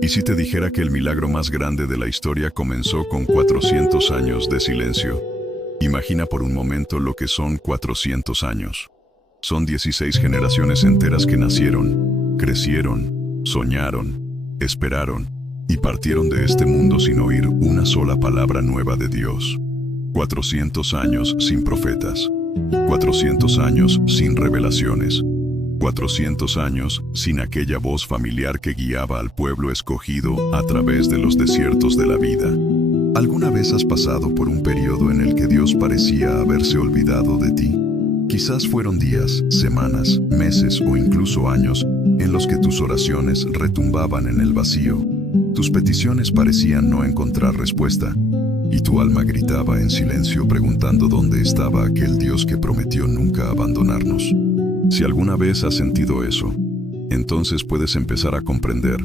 ¿Y si te dijera que el milagro más grande de la historia comenzó con 400 años de silencio? Imagina por un momento lo que son 400 años. Son 16 generaciones enteras que nacieron, crecieron, soñaron, esperaron y partieron de este mundo sin oír una sola palabra nueva de Dios. 400 años sin profetas. 400 años sin revelaciones. 400 años sin aquella voz familiar que guiaba al pueblo escogido a través de los desiertos de la vida. ¿Alguna vez has pasado por un periodo en el que Dios parecía haberse olvidado de ti? Quizás fueron días, semanas, meses o incluso años en los que tus oraciones retumbaban en el vacío. Tus peticiones parecían no encontrar respuesta, y tu alma gritaba en silencio preguntando dónde estaba aquel Dios que prometió nunca abandonarnos. Si alguna vez has sentido eso, entonces puedes empezar a comprender,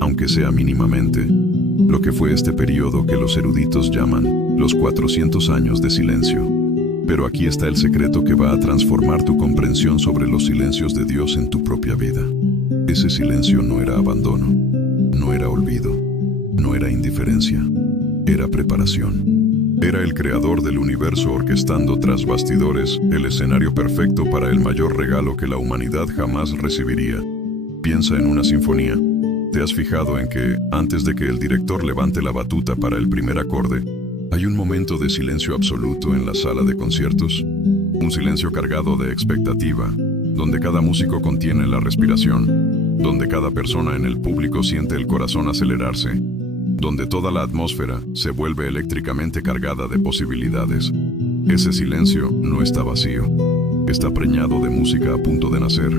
aunque sea mínimamente, lo que fue este periodo que los eruditos llaman los 400 años de silencio. Pero aquí está el secreto que va a transformar tu comprensión sobre los silencios de Dios en tu propia vida. Ese silencio no era abandono, no era olvido, no era indiferencia, era preparación. Era el creador del universo orquestando tras bastidores el escenario perfecto para el mayor regalo que la humanidad jamás recibiría. Piensa en una sinfonía. ¿Te has fijado en que, antes de que el director levante la batuta para el primer acorde, hay un momento de silencio absoluto en la sala de conciertos? Un silencio cargado de expectativa, donde cada músico contiene la respiración, donde cada persona en el público siente el corazón acelerarse, donde toda la atmósfera se vuelve eléctricamente cargada de posibilidades. Ese silencio no está vacío, está preñado de música a punto de nacer.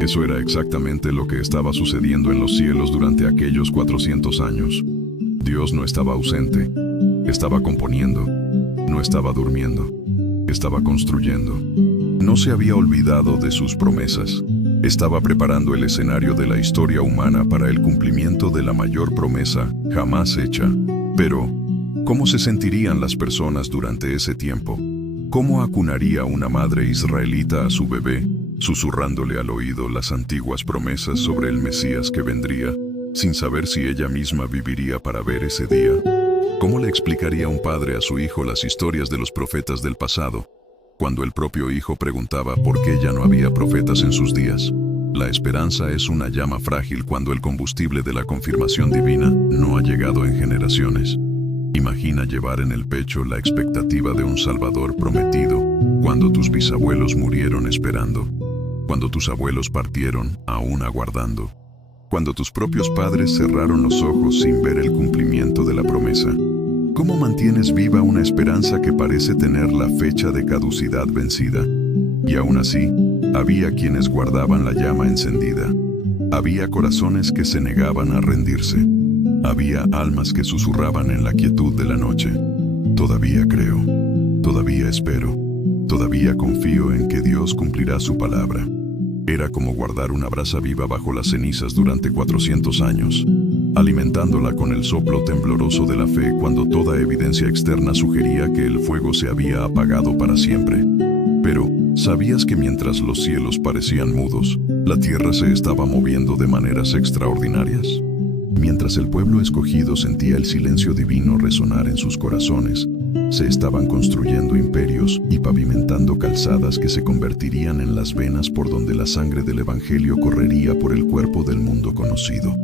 Eso era exactamente lo que estaba sucediendo en los cielos durante aquellos 400 años. Dios no estaba ausente, estaba componiendo, no estaba durmiendo, estaba construyendo. No se había olvidado de sus promesas. Estaba preparando el escenario de la historia humana para el cumplimiento de la mayor promesa jamás hecha. Pero, ¿cómo se sentirían las personas durante ese tiempo? ¿Cómo acunaría una madre israelita a su bebé, susurrándole al oído las antiguas promesas sobre el Mesías que vendría, sin saber si ella misma viviría para ver ese día? ¿Cómo le explicaría un padre a su hijo las historias de los profetas del pasado, cuando el propio hijo preguntaba por qué ya no había profetas en sus días? La esperanza es una llama frágil cuando el combustible de la confirmación divina no ha llegado en generaciones. Imagina llevar en el pecho la expectativa de un Salvador prometido, cuando tus bisabuelos murieron esperando, cuando tus abuelos partieron aún aguardando, cuando tus propios padres cerraron los ojos sin ver el cumplimiento de la promesa. ¿Cómo mantienes viva una esperanza que parece tener la fecha de caducidad vencida? Y aún así, había quienes guardaban la llama encendida. Había corazones que se negaban a rendirse. Había almas que susurraban en la quietud de la noche. Todavía creo, todavía espero, todavía confío en que Dios cumplirá su palabra. Era como guardar una brasa viva bajo las cenizas durante 400 años, alimentándola con el soplo tembloroso de la fe cuando toda evidencia externa sugería que el fuego se había apagado para siempre. Pero, ¿sabías que mientras los cielos parecían mudos, la tierra se estaba moviendo de maneras extraordinarias? Mientras el pueblo escogido sentía el silencio divino resonar en sus corazones, se estaban construyendo imperios y pavimentando calzadas que se convertirían en las venas por donde la sangre del Evangelio correría por el cuerpo del mundo conocido.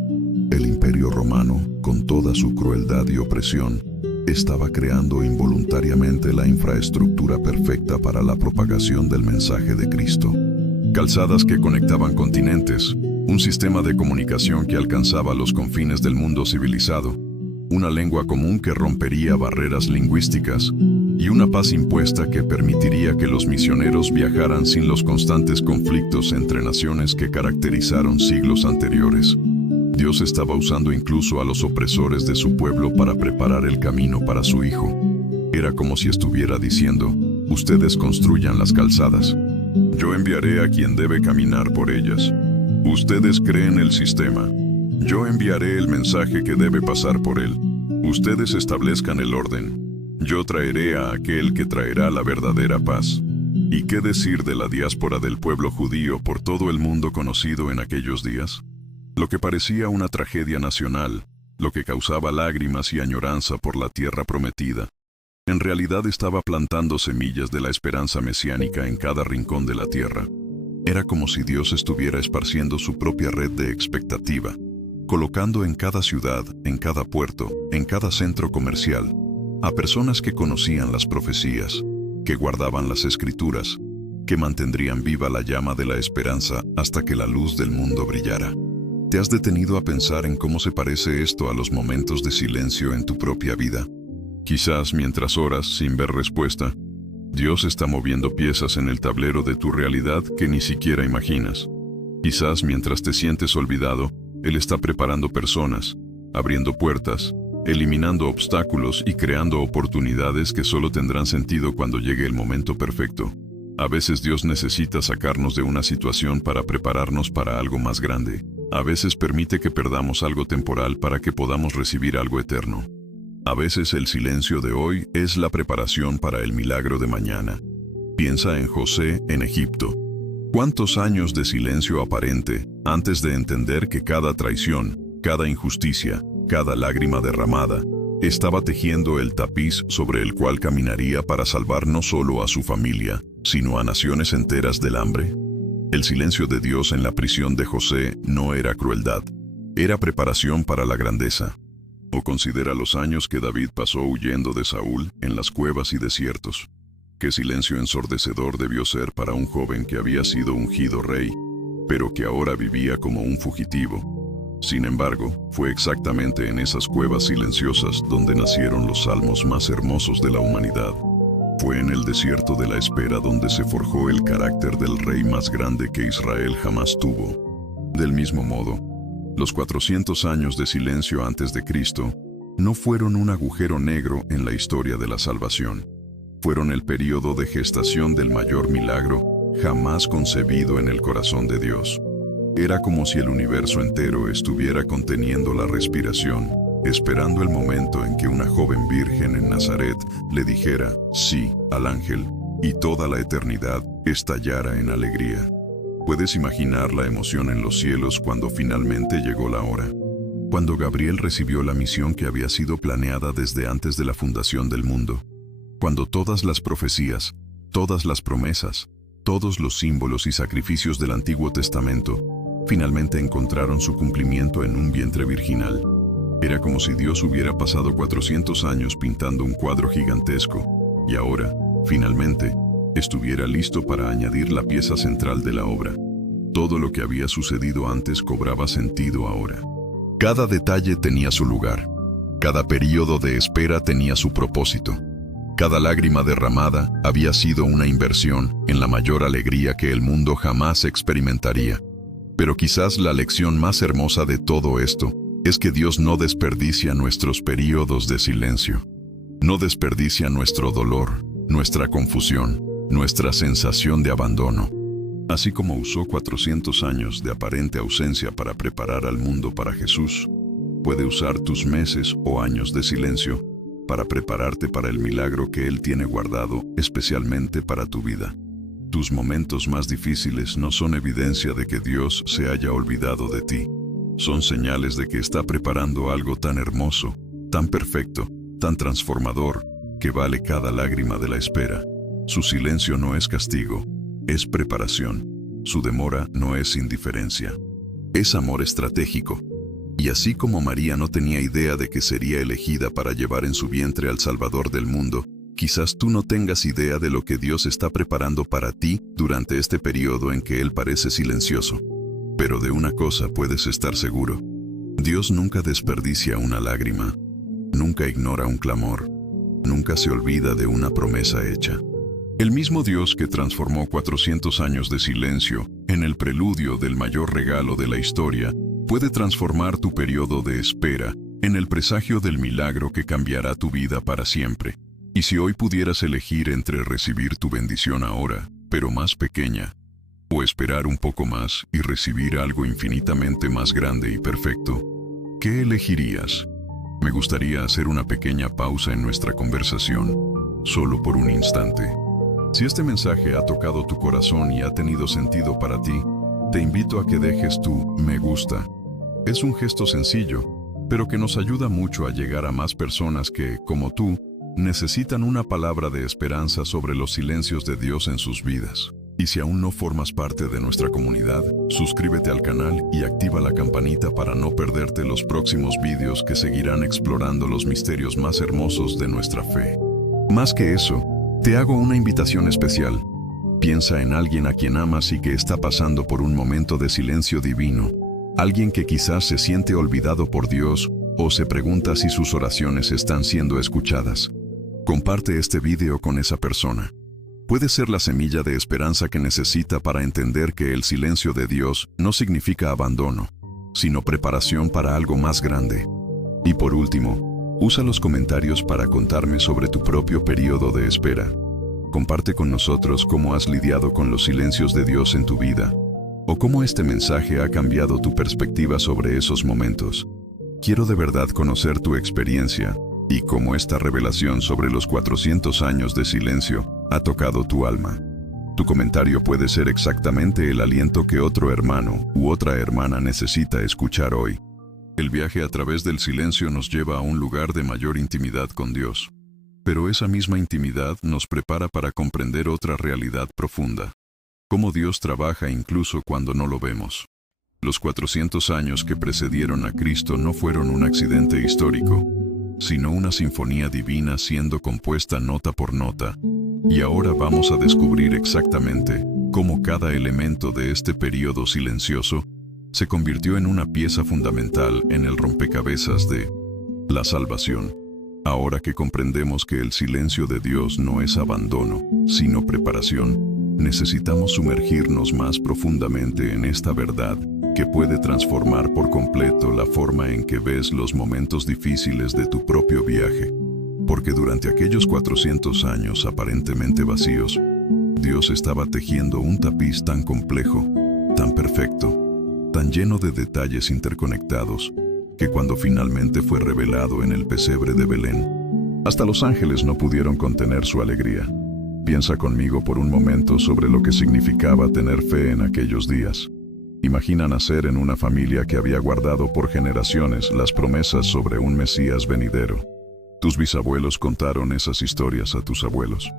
El Imperio Romano, con toda su crueldad y opresión, estaba creando involuntariamente la infraestructura perfecta para la propagación del mensaje de Cristo. Calzadas que conectaban continentes, un sistema de comunicación que alcanzaba los confines del mundo civilizado, una lengua común que rompería barreras lingüísticas y una paz impuesta que permitiría que los misioneros viajaran sin los constantes conflictos entre naciones que caracterizaron siglos anteriores. Dios estaba usando incluso a los opresores de su pueblo para preparar el camino para su Hijo. Era como si estuviera diciendo: ustedes construyan las calzadas. Yo enviaré a quien debe caminar por ellas. Ustedes creen el sistema. Yo enviaré el mensaje que debe pasar por él. Ustedes establezcan el orden. Yo traeré a aquel que traerá la verdadera paz. ¿Y qué decir de la diáspora del pueblo judío por todo el mundo conocido en aquellos días? Lo que parecía una tragedia nacional, lo que causaba lágrimas y añoranza por la tierra prometida, en realidad estaba plantando semillas de la esperanza mesiánica en cada rincón de la tierra. Era como si Dios estuviera esparciendo su propia red de expectativa, colocando en cada ciudad, en cada puerto, en cada centro comercial, a personas que conocían las profecías, que guardaban las escrituras, que mantendrían viva la llama de la esperanza hasta que la luz del mundo brillara. ¿Te has detenido a pensar en cómo se parece esto a los momentos de silencio en tu propia vida? Quizás mientras oras sin ver respuesta, Dios está moviendo piezas en el tablero de tu realidad que ni siquiera imaginas. Quizás mientras te sientes olvidado, Él está preparando personas, abriendo puertas, eliminando obstáculos y creando oportunidades que solo tendrán sentido cuando llegue el momento perfecto. A veces Dios necesita sacarnos de una situación para prepararnos para algo más grande. A veces permite que perdamos algo temporal para que podamos recibir algo eterno. A veces el silencio de hoy es la preparación para el milagro de mañana. Piensa en José en Egipto. ¿Cuántos años de silencio aparente antes de entender que cada traición, cada injusticia, cada lágrima derramada, estaba tejiendo el tapiz sobre el cual caminaría para salvar no solo a su familia, sino a naciones enteras del hambre? El silencio de Dios en la prisión de José no era crueldad, era preparación para la grandeza. O considera los años que David pasó huyendo de Saúl en las cuevas y desiertos. Qué silencio ensordecedor debió ser para un joven que había sido ungido rey, pero que ahora vivía como un fugitivo. Sin embargo, fue exactamente en esas cuevas silenciosas donde nacieron los salmos más hermosos de la humanidad. Fue en el desierto de la espera donde se forjó el carácter del rey más grande que Israel jamás tuvo. Del mismo modo, los 400 años de silencio antes de Cristo no fueron un agujero negro en la historia de la salvación. Fueron el período de gestación del mayor milagro jamás concebido en el corazón de Dios. Era como si el universo entero estuviera conteniendo la respiración, esperando el momento en que una joven virgen en Nazaret le dijera sí al ángel, y toda la eternidad estallara en alegría. ¿Puedes imaginar la emoción en los cielos cuando finalmente llegó la hora? Cuando Gabriel recibió la misión que había sido planeada desde antes de la fundación del mundo. Cuando todas las profecías, todas las promesas, todos los símbolos y sacrificios del Antiguo Testamento finalmente encontraron su cumplimiento en un vientre virginal. Era como si Dios hubiera pasado 400 años pintando un cuadro gigantesco y ahora, finalmente, estuviera listo para añadir la pieza central de la obra. Todo lo que había sucedido antes cobraba sentido ahora. Cada detalle tenía su lugar. Cada período de espera tenía su propósito. Cada lágrima derramada había sido una inversión en la mayor alegría que el mundo jamás experimentaría. Pero quizás la lección más hermosa de todo esto es que Dios no desperdicia nuestros períodos de silencio. No desperdicia nuestro dolor, nuestra confusión, nuestra sensación de abandono. Así como usó 400 años de aparente ausencia para preparar al mundo para Jesús, puede usar tus meses o años de silencio para prepararte para el milagro que Él tiene guardado especialmente para tu vida. Tus momentos más difíciles no son evidencia de que Dios se haya olvidado de ti. Son señales de que está preparando algo tan hermoso, tan perfecto, tan transformador, que vale cada lágrima de la espera. Su silencio no es castigo, es preparación. Su demora no es indiferencia. Es amor estratégico. Y así como María no tenía idea de que sería elegida para llevar en su vientre al Salvador del mundo, quizás tú no tengas idea de lo que Dios está preparando para ti durante este periodo en que Él parece silencioso. Pero de una cosa puedes estar seguro. Dios nunca desperdicia una lágrima, nunca ignora un clamor, nunca se olvida de una promesa hecha. El mismo Dios que transformó 400 años de silencio en el preludio del mayor regalo de la historia, puede transformar tu periodo de espera en el presagio del milagro que cambiará tu vida para siempre. Y si hoy pudieras elegir entre recibir tu bendición ahora, pero más pequeña, o esperar un poco más y recibir algo infinitamente más grande y perfecto, ¿qué elegirías? Me gustaría hacer una pequeña pausa en nuestra conversación, solo por un instante. Si este mensaje ha tocado tu corazón y ha tenido sentido para ti, te invito a que dejes tu me gusta Es un gesto sencillo, pero que nos ayuda mucho a llegar a más personas que, como tú, necesitan una palabra de esperanza sobre los silencios de Dios en sus vidas. Y si aún no formas parte de nuestra comunidad, suscríbete al canal y activa la campanita para no perderte los próximos vídeos que seguirán explorando los misterios más hermosos de nuestra fe. Más que eso, te hago una invitación especial. Piensa en alguien a quien amas y que está pasando por un momento de silencio divino. Alguien que quizás se siente olvidado por Dios o se pregunta si sus oraciones están siendo escuchadas. Comparte este video con esa persona. Puede ser la semilla de esperanza que necesita para entender que el silencio de Dios no significa abandono, sino preparación para algo más grande. Y por último, usa los comentarios para contarme sobre tu propio periodo de espera. Comparte con nosotros cómo has lidiado con los silencios de Dios en tu vida, o cómo este mensaje ha cambiado tu perspectiva sobre esos momentos. Quiero de verdad conocer tu experiencia y cómo esta revelación sobre los 400 años de silencio ha tocado tu alma. Tu comentario puede ser exactamente el aliento que otro hermano u otra hermana necesita escuchar hoy. El viaje a través del silencio nos lleva a un lugar de mayor intimidad con Dios. Pero esa misma intimidad nos prepara para comprender otra realidad profunda. Cómo Dios trabaja incluso cuando no lo vemos. Los 400 años que precedieron a Cristo no fueron un accidente histórico, sino una sinfonía divina siendo compuesta nota por nota. Y ahora vamos a descubrir exactamente cómo cada elemento de este periodo silencioso se convirtió en una pieza fundamental en el rompecabezas de la salvación. Ahora que comprendemos que el silencio de Dios no es abandono, sino preparación, necesitamos sumergirnos más profundamente en esta verdad que puede transformar por completo la forma en que ves los momentos difíciles de tu propio viaje. Porque durante aquellos 400 años aparentemente vacíos, Dios estaba tejiendo un tapiz tan complejo, tan perfecto, tan lleno de detalles interconectados, que cuando finalmente fue revelado en el pesebre de Belén, hasta los ángeles no pudieron contener su alegría. Piensa conmigo por un momento sobre lo que significaba tener fe en aquellos días. Imagina nacer en una familia que había guardado por generaciones las promesas sobre un Mesías venidero. Tus bisabuelos contaron esas historias a tus abuelos.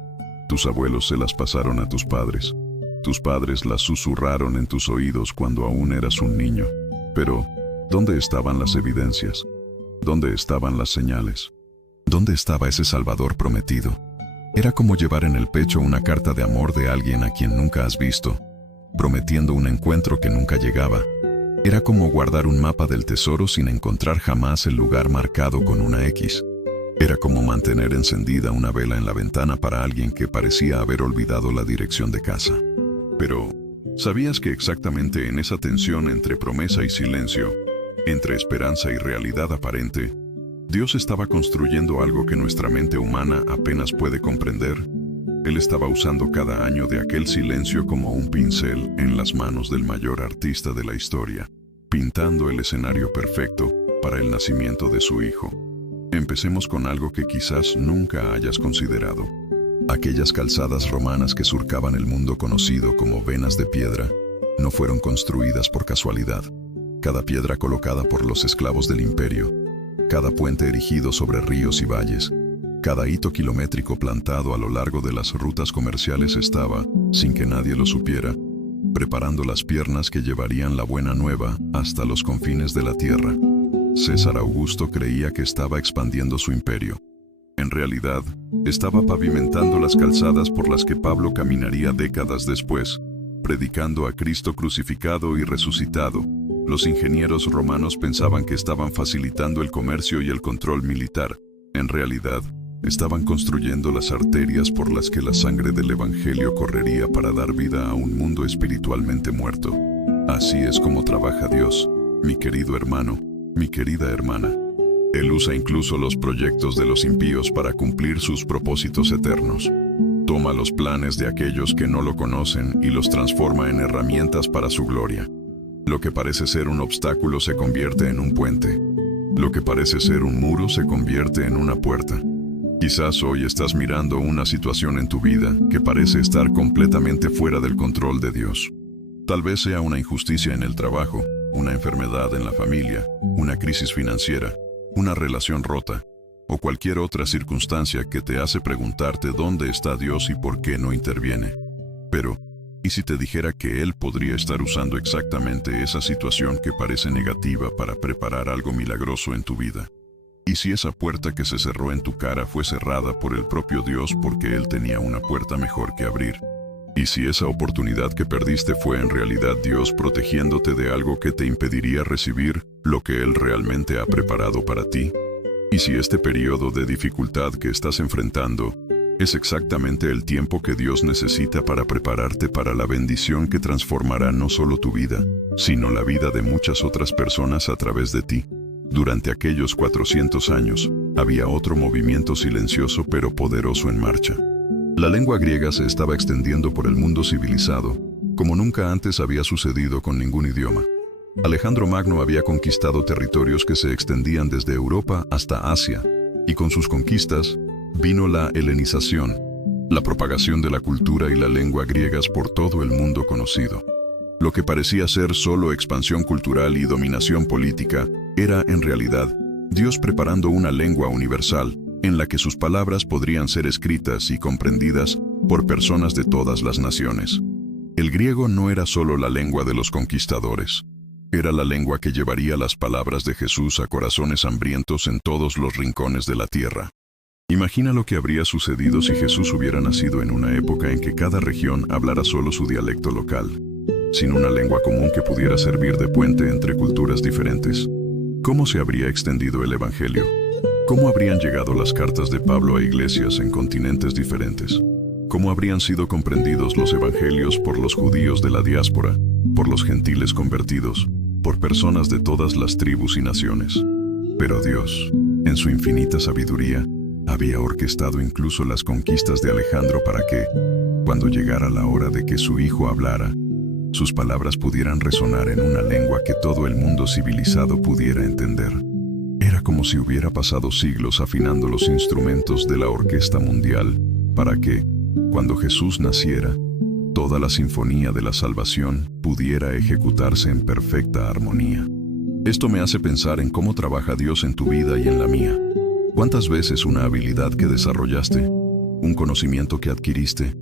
Tus abuelos se las pasaron a tus padres. Tus padres las susurraron en tus oídos cuando aún eras un niño. Pero, ¿dónde estaban las evidencias? ¿Dónde estaban las señales? ¿Dónde estaba ese Salvador prometido? Era como llevar en el pecho una carta de amor de alguien a quien nunca has visto, prometiendo un encuentro que nunca llegaba. Era como guardar un mapa del tesoro sin encontrar jamás el lugar marcado con una X. Era como mantener encendida una vela en la ventana para alguien que parecía haber olvidado la dirección de casa. Pero, ¿sabías que exactamente en esa tensión entre promesa y silencio, entre esperanza y realidad aparente, Dios estaba construyendo algo que nuestra mente humana apenas puede comprender? Él estaba usando cada año de aquel silencio como un pincel en las manos del mayor artista de la historia, pintando el escenario perfecto para el nacimiento de su hijo. Empecemos con algo que quizás nunca hayas considerado. Aquellas calzadas romanas que surcaban el mundo conocido como venas de piedra no fueron construidas por casualidad. Cada piedra colocada por los esclavos del imperio, cada puente erigido sobre ríos y valles, cada hito kilométrico plantado a lo largo de las rutas comerciales estaba, sin que nadie lo supiera, preparando las piernas que llevarían la buena nueva hasta los confines de la tierra. César Augusto creía que estaba expandiendo su imperio. En realidad, estaba pavimentando las calzadas por las que Pablo caminaría décadas después, predicando a Cristo crucificado y resucitado. Los ingenieros romanos pensaban que estaban facilitando el comercio y el control militar. En realidad, estaban construyendo las arterias por las que la sangre del Evangelio correría para dar vida a un mundo espiritualmente muerto. Así es como trabaja Dios, mi querido hermano, mi querida hermana. Él usa incluso los proyectos de los impíos para cumplir sus propósitos eternos. Toma los planes de aquellos que no lo conocen y los transforma en herramientas para su gloria. Lo que parece ser un obstáculo se convierte en un puente. Lo que parece ser un muro se convierte en una puerta. Quizás hoy estás mirando una situación en tu vida que parece estar completamente fuera del control de Dios. Tal vez sea una injusticia en el trabajo, una enfermedad en la familia, una crisis financiera, una relación rota, o cualquier otra circunstancia que te hace preguntarte dónde está Dios y por qué no interviene. Pero, ¿y si te dijera que Él podría estar usando exactamente esa situación que parece negativa para preparar algo milagroso en tu vida? ¿Y si esa puerta que se cerró en tu cara fue cerrada por el propio Dios porque Él tenía una puerta mejor que abrir? ¿Y si esa oportunidad que perdiste fue en realidad Dios protegiéndote de algo que te impediría recibir lo que Él realmente ha preparado para ti? ¿Y si este periodo de dificultad que estás enfrentando es exactamente el tiempo que Dios necesita para prepararte para la bendición que transformará no solo tu vida, sino la vida de muchas otras personas a través de ti? Durante aquellos 400 años, había otro movimiento silencioso pero poderoso en marcha. La lengua griega se estaba extendiendo por el mundo civilizado, como nunca antes había sucedido con ningún idioma. Alejandro Magno había conquistado territorios que se extendían desde Europa hasta Asia, y con sus conquistas vino la helenización, la propagación de la cultura y la lengua griegas por todo el mundo conocido. Lo que parecía ser solo expansión cultural y dominación política, era en realidad Dios preparando una lengua universal, en la que sus palabras podrían ser escritas y comprendidas por personas de todas las naciones. El griego no era solo la lengua de los conquistadores. Era la lengua que llevaría las palabras de Jesús a corazones hambrientos en todos los rincones de la tierra. Imagina lo que habría sucedido si Jesús hubiera nacido en una época en que cada región hablara solo su dialecto local, sin una lengua común que pudiera servir de puente entre culturas diferentes. ¿Cómo se habría extendido el Evangelio? ¿Cómo habrían llegado las cartas de Pablo a iglesias en continentes diferentes? ¿Cómo habrían sido comprendidos los evangelios por los judíos de la diáspora, por los gentiles convertidos, por personas de todas las tribus y naciones? Pero Dios, en su infinita sabiduría, había orquestado incluso las conquistas de Alejandro para que, cuando llegara la hora de que su hijo hablara, sus palabras pudieran resonar en una lengua que todo el mundo civilizado pudiera entender. Era como si hubiera pasado siglos afinando los instrumentos de la orquesta mundial, para que, cuando Jesús naciera, toda la sinfonía de la salvación pudiera ejecutarse en perfecta armonía. Esto me hace pensar en cómo trabaja Dios en tu vida y en la mía. ¿Cuántas veces una habilidad que desarrollaste, un conocimiento que adquiriste,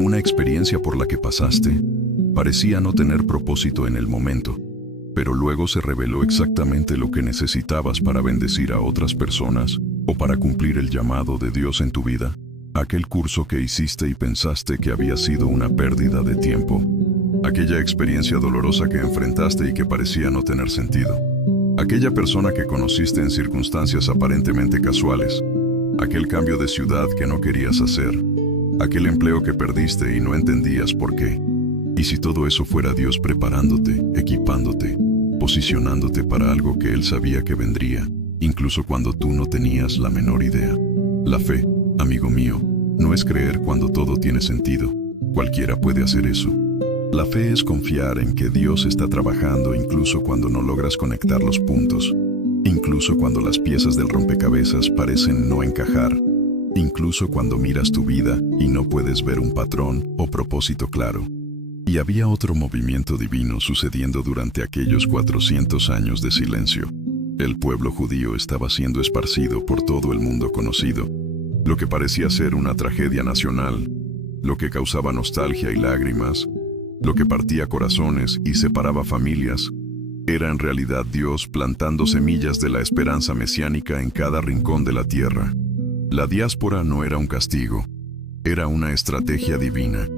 una experiencia por la que pasaste, parecía no tener propósito en el momento, pero luego se reveló exactamente lo que necesitabas para bendecir a otras personas o para cumplir el llamado de Dios en tu vida? Aquel curso que hiciste y pensaste que había sido una pérdida de tiempo. Aquella experiencia dolorosa que enfrentaste y que parecía no tener sentido. Aquella persona que conociste en circunstancias aparentemente casuales. Aquel cambio de ciudad que no querías hacer. Aquel empleo que perdiste y no entendías por qué. ¿Y si todo eso fuera Dios preparándote, equipándote, posicionándote para algo que Él sabía que vendría, incluso cuando tú no tenías la menor idea? La fe, amigo mío, no es creer cuando todo tiene sentido. Cualquiera puede hacer eso. La fe es confiar en que Dios está trabajando incluso cuando no logras conectar los puntos, incluso cuando las piezas del rompecabezas parecen no encajar, incluso cuando miras tu vida y no puedes ver un patrón o propósito claro. Y había otro movimiento divino sucediendo durante aquellos 400 años de silencio. El pueblo judío estaba siendo esparcido por todo el mundo conocido. Lo que parecía ser una tragedia nacional, lo que causaba nostalgia y lágrimas, lo que partía corazones y separaba familias, era en realidad Dios plantando semillas de la esperanza mesiánica en cada rincón de la tierra. La diáspora no era un castigo, era una estrategia divina.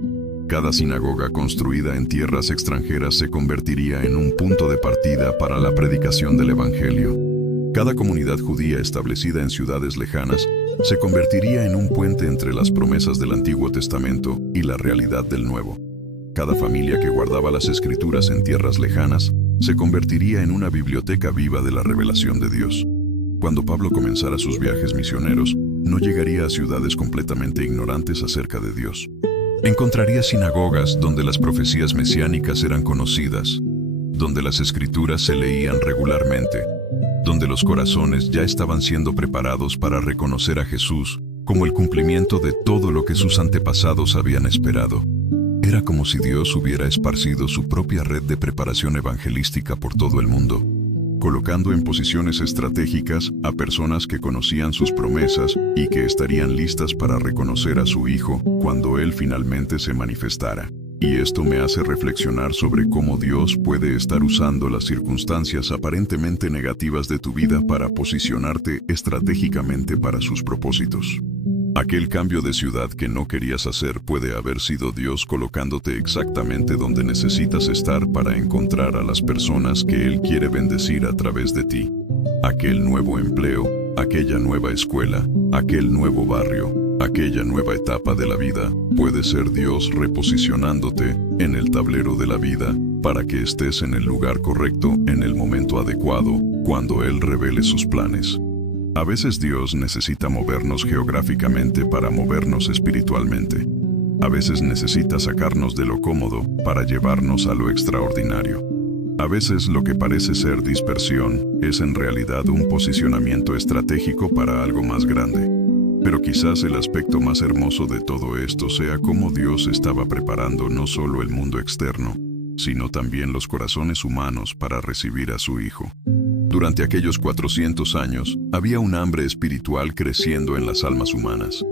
Cada sinagoga construida en tierras extranjeras se convertiría en un punto de partida para la predicación del Evangelio. Cada comunidad judía establecida en ciudades lejanas se convertiría en un puente entre las promesas del Antiguo Testamento y la realidad del Nuevo. Cada familia que guardaba las Escrituras en tierras lejanas se convertiría en una biblioteca viva de la revelación de Dios. Cuando Pablo comenzara sus viajes misioneros, no llegaría a ciudades completamente ignorantes acerca de Dios. Encontraría sinagogas donde las profecías mesiánicas eran conocidas, donde las Escrituras se leían regularmente, donde los corazones ya estaban siendo preparados para reconocer a Jesús como el cumplimiento de todo lo que sus antepasados habían esperado. Era como si Dios hubiera esparcido su propia red de preparación evangelística por todo el mundo, colocando en posiciones estratégicas a personas que conocían sus promesas y que estarían listas para reconocer a su Hijo cuando Él finalmente se manifestara. Y esto me hace reflexionar sobre cómo Dios puede estar usando las circunstancias aparentemente negativas de tu vida para posicionarte estratégicamente para sus propósitos. Aquel cambio de ciudad que no querías hacer puede haber sido Dios colocándote exactamente donde necesitas estar para encontrar a las personas que Él quiere bendecir a través de ti. Aquel nuevo empleo, aquella nueva escuela, aquel nuevo barrio, aquella nueva etapa de la vida, puede ser Dios reposicionándote en el tablero de la vida para que estés en el lugar correcto en el momento adecuado cuando Él revele sus planes. A veces Dios necesita movernos geográficamente para movernos espiritualmente. A veces necesita sacarnos de lo cómodo para llevarnos a lo extraordinario. A veces lo que parece ser dispersión es en realidad un posicionamiento estratégico para algo más grande. Pero quizás el aspecto más hermoso de todo esto sea cómo Dios estaba preparando no solo el mundo externo, sino también los corazones humanos para recibir a su Hijo. Durante aquellos 400 años, había un hambre espiritual creciendo en las almas humanas.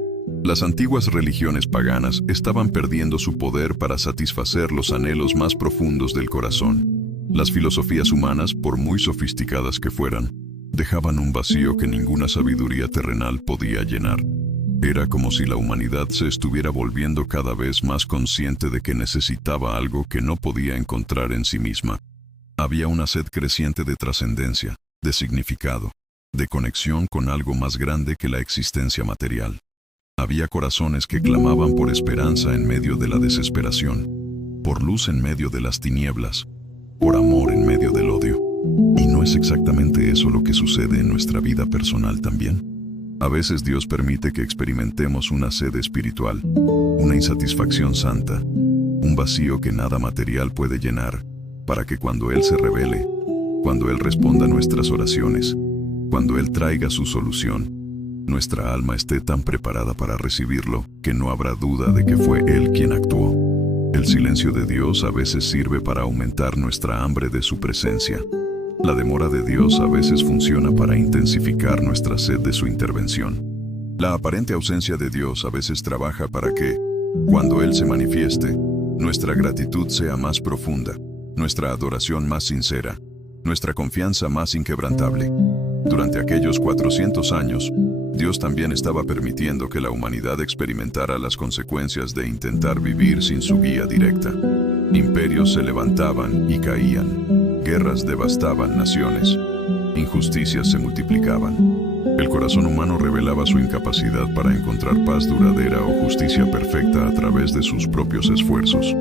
Las antiguas religiones paganas estaban perdiendo su poder para satisfacer los anhelos más profundos del corazón. Las filosofías humanas, por muy sofisticadas que fueran, dejaban un vacío que ninguna sabiduría terrenal podía llenar. Era como si la humanidad se estuviera volviendo cada vez más consciente de que necesitaba algo que no podía encontrar en sí misma. Había una sed creciente de trascendencia, de significado, de conexión con algo más grande que la existencia material. Había corazones que clamaban por esperanza en medio de la desesperación, por luz en medio de las tinieblas, por amor en medio del odio. ¿Y no es exactamente eso lo que sucede en nuestra vida personal también? A veces Dios permite que experimentemos una sed espiritual, una insatisfacción santa, un vacío que nada material puede llenar, para que cuando Él se revele, cuando Él responda a nuestras oraciones, cuando Él traiga su solución, nuestra alma esté tan preparada para recibirlo que no habrá duda de que fue Él quien actuó. El silencio de Dios a veces sirve para aumentar nuestra hambre de su presencia. La demora de Dios a veces funciona para intensificar nuestra sed de su intervención. La aparente ausencia de Dios a veces trabaja para que, cuando Él se manifieste, nuestra gratitud sea más profunda, nuestra adoración más sincera, nuestra confianza más inquebrantable. Durante aquellos 400 años, Dios también estaba permitiendo que la humanidad experimentara las consecuencias de intentar vivir sin su guía directa. Imperios se levantaban y caían, guerras devastaban naciones, injusticias se multiplicaban. El corazón humano revelaba su incapacidad para encontrar paz duradera o justicia perfecta a través de sus propios esfuerzos.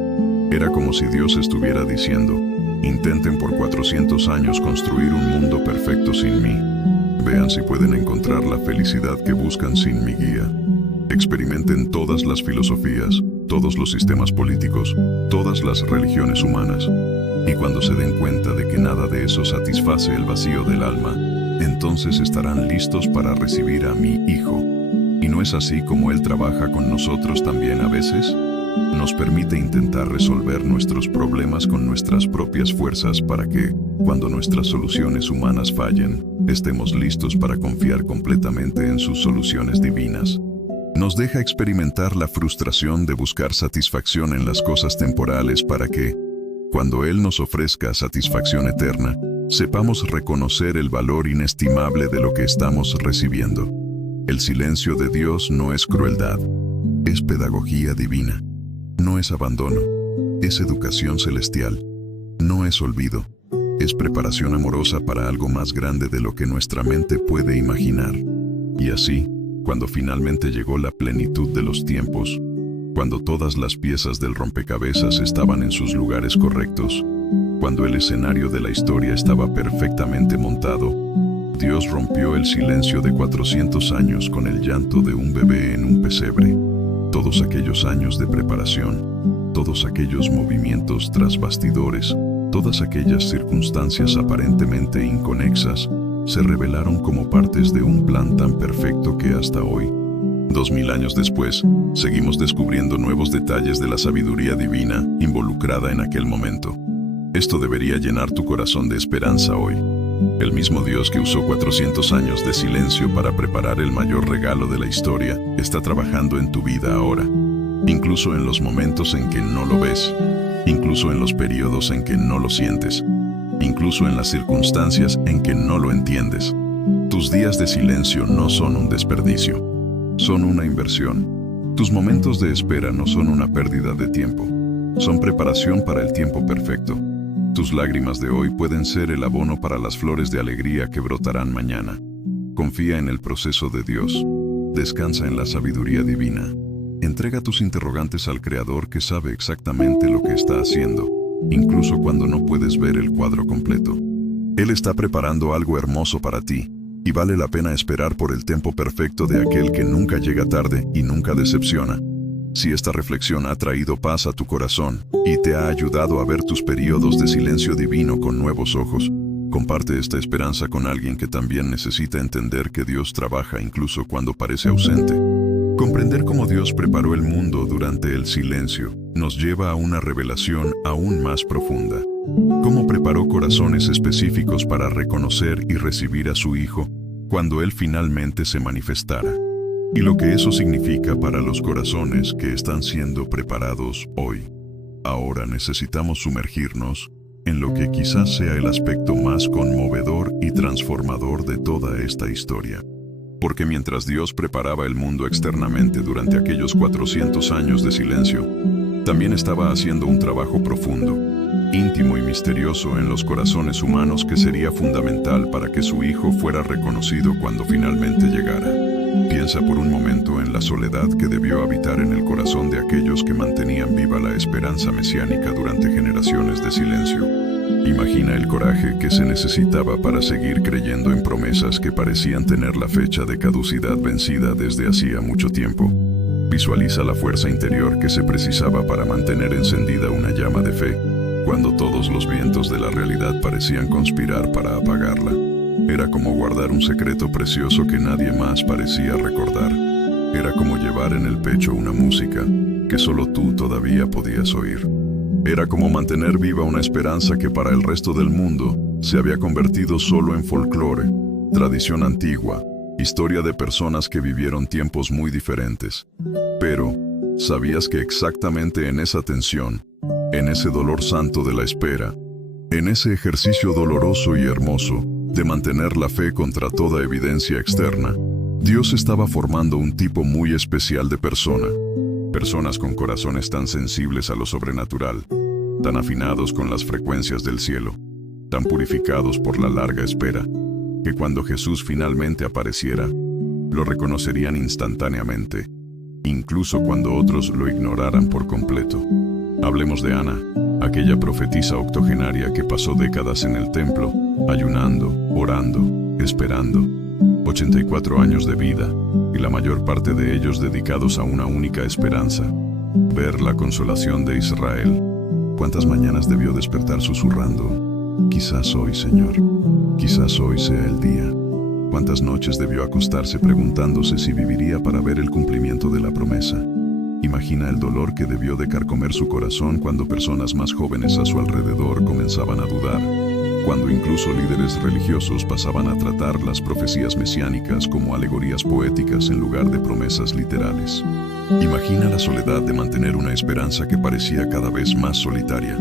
Era como si Dios estuviera diciendo: intenten por 400 años construir un mundo perfecto sin mí. Vean si pueden encontrar la felicidad que buscan sin mi guía. Experimenten todas las filosofías, todos los sistemas políticos, todas las religiones humanas. Y cuando se den cuenta de que nada de eso satisface el vacío del alma, entonces estarán listos para recibir a mi Hijo. ¿Y no es así como Él trabaja con nosotros también a veces? Nos permite intentar resolver nuestros problemas con nuestras propias fuerzas para que, cuando nuestras soluciones humanas fallen, estemos listos para confiar completamente en sus soluciones divinas. Nos deja experimentar la frustración de buscar satisfacción en las cosas temporales para que, cuando Él nos ofrezca satisfacción eterna, sepamos reconocer el valor inestimable de lo que estamos recibiendo. El silencio de Dios no es crueldad, es pedagogía divina. No es abandono, es educación celestial. No es olvido, es preparación amorosa para algo más grande de lo que nuestra mente puede imaginar. Y así, cuando finalmente llegó la plenitud de los tiempos, cuando todas las piezas del rompecabezas estaban en sus lugares correctos, cuando el escenario de la historia estaba perfectamente montado, Dios rompió el silencio de 400 años con el llanto de un bebé en un pesebre. Todos aquellos años de preparación, todos aquellos movimientos tras bastidores, todas aquellas circunstancias aparentemente inconexas, se revelaron como partes de un plan tan perfecto que hasta hoy, 2000 años después, seguimos descubriendo nuevos detalles de la sabiduría divina involucrada en aquel momento. Esto debería llenar tu corazón de esperanza hoy. El mismo Dios que usó 400 años de silencio para preparar el mayor regalo de la historia, está trabajando en tu vida ahora. Incluso en los momentos en que no lo ves, incluso en los periodos en que no lo sientes, incluso en las circunstancias en que no lo entiendes. Tus días de silencio no son un desperdicio, son una inversión. Tus momentos de espera no son una pérdida de tiempo, son preparación para el tiempo perfecto. Tus lágrimas de hoy pueden ser el abono para las flores de alegría que brotarán mañana. Confía en el proceso de Dios. Descansa en la sabiduría divina. Entrega tus interrogantes al Creador que sabe exactamente lo que está haciendo, incluso cuando no puedes ver el cuadro completo. Él está preparando algo hermoso para ti, y vale la pena esperar por el tiempo perfecto de aquel que nunca llega tarde y nunca decepciona. Si esta reflexión ha traído paz a tu corazón y te ha ayudado a ver tus periodos de silencio divino con nuevos ojos, comparte esta esperanza con alguien que también necesita entender que Dios trabaja incluso cuando parece ausente. Comprender cómo Dios preparó el mundo durante el silencio nos lleva a una revelación aún más profunda. Cómo preparó corazones específicos para reconocer y recibir a su Hijo cuando Él finalmente se manifestara. Y lo que eso significa para los corazones que están siendo preparados hoy. Ahora necesitamos sumergirnos en lo que quizás sea el aspecto más conmovedor y transformador de toda esta historia. Porque mientras Dios preparaba el mundo externamente durante aquellos 400 años de silencio, también estaba haciendo un trabajo profundo, íntimo y misterioso en los corazones humanos que sería fundamental para que su Hijo fuera reconocido cuando finalmente llegara. Piensa por un momento en la soledad que debió habitar en el corazón de aquellos que mantenían viva la esperanza mesiánica durante generaciones de silencio. Imagina el coraje que se necesitaba para seguir creyendo en promesas que parecían tener la fecha de caducidad vencida desde hacía mucho tiempo. Visualiza la fuerza interior que se precisaba para mantener encendida una llama de fe, cuando todos los vientos de la realidad parecían conspirar para apagarla. Era como guardar un secreto precioso que nadie más parecía recordar. Era como llevar en el pecho una música que solo tú todavía podías oír. Era como mantener viva una esperanza que para el resto del mundo se había convertido solo en folclore, tradición antigua, historia de personas que vivieron tiempos muy diferentes. Pero, ¿sabías que exactamente en esa tensión, en ese dolor santo de la espera, en ese ejercicio doloroso y hermoso de mantener la fe contra toda evidencia externa, Dios estaba formando un tipo muy especial de persona? Personas con corazones tan sensibles a lo sobrenatural, tan afinados con las frecuencias del cielo, tan purificados por la larga espera, que cuando Jesús finalmente apareciera, lo reconocerían instantáneamente, incluso cuando otros lo ignoraran por completo. Hablemos de Ana, aquella profetisa octogenaria que pasó décadas en el templo, ayunando, orando, esperando. 84 años de vida, y la mayor parte de ellos dedicados a una única esperanza: ver la consolación de Israel. ¿Cuántas mañanas debió despertar susurrando: quizás hoy, Señor, quizás hoy sea el día? ¿Cuántas noches debió acostarse preguntándose si viviría para ver el cumplimiento de la promesa? Imagina el dolor que debió de carcomer su corazón cuando personas más jóvenes a su alrededor comenzaban a dudar, cuando incluso líderes religiosos pasaban a tratar las profecías mesiánicas como alegorías poéticas en lugar de promesas literales. Imagina la soledad de mantener una esperanza que parecía cada vez más solitaria.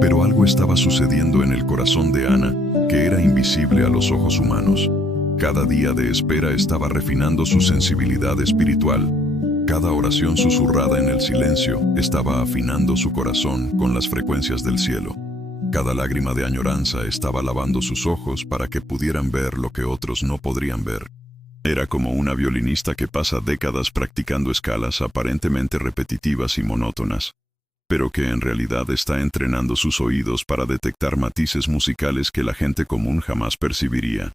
Pero algo estaba sucediendo en el corazón de Ana, que era invisible a los ojos humanos. Cada día de espera estaba refinando su sensibilidad espiritual. Cada oración susurrada en el silencio estaba afinando su corazón con las frecuencias del cielo. Cada lágrima de añoranza estaba lavando sus ojos para que pudieran ver lo que otros no podrían ver. Era como una violinista que pasa décadas practicando escalas aparentemente repetitivas y monótonas, pero que en realidad está entrenando sus oídos para detectar matices musicales que la gente común jamás percibiría.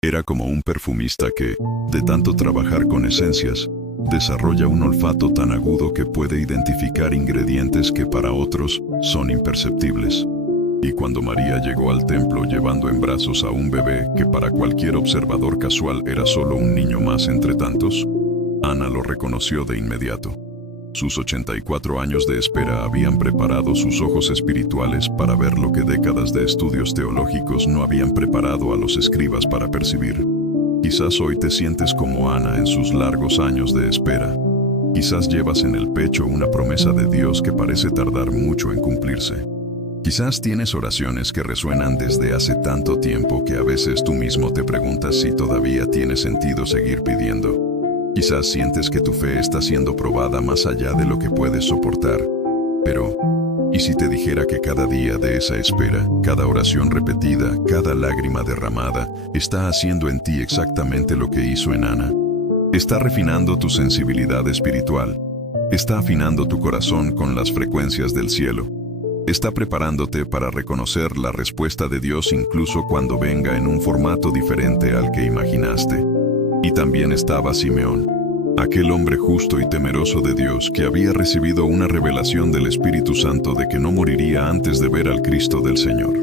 Era como un perfumista que, de tanto trabajar con esencias, desarrolla un olfato tan agudo que puede identificar ingredientes que para otros son imperceptibles. Y cuando María llegó al templo llevando en brazos a un bebé que para cualquier observador casual era solo un niño más entre tantos, Ana lo reconoció de inmediato. Sus 84 años de espera habían preparado sus ojos espirituales para ver lo que décadas de estudios teológicos no habían preparado a los escribas para percibir. Quizás hoy te sientes como Ana en sus largos años de espera. Quizás llevas en el pecho una promesa de Dios que parece tardar mucho en cumplirse. Quizás tienes oraciones que resuenan desde hace tanto tiempo que a veces tú mismo te preguntas si todavía tiene sentido seguir pidiendo. Quizás sientes que tu fe está siendo probada más allá de lo que puedes soportar. Pero, ¿y si te dijera que cada día de esa espera, cada oración repetida, cada lágrima derramada, está haciendo en ti exactamente lo que hizo en Ana? Está refinando tu sensibilidad espiritual. Está afinando tu corazón con las frecuencias del cielo. Está preparándote para reconocer la respuesta de Dios incluso cuando venga en un formato diferente al que imaginaste. Y también estaba Simeón, aquel hombre justo y temeroso de Dios que había recibido una revelación del Espíritu Santo de que no moriría antes de ver al Cristo del Señor.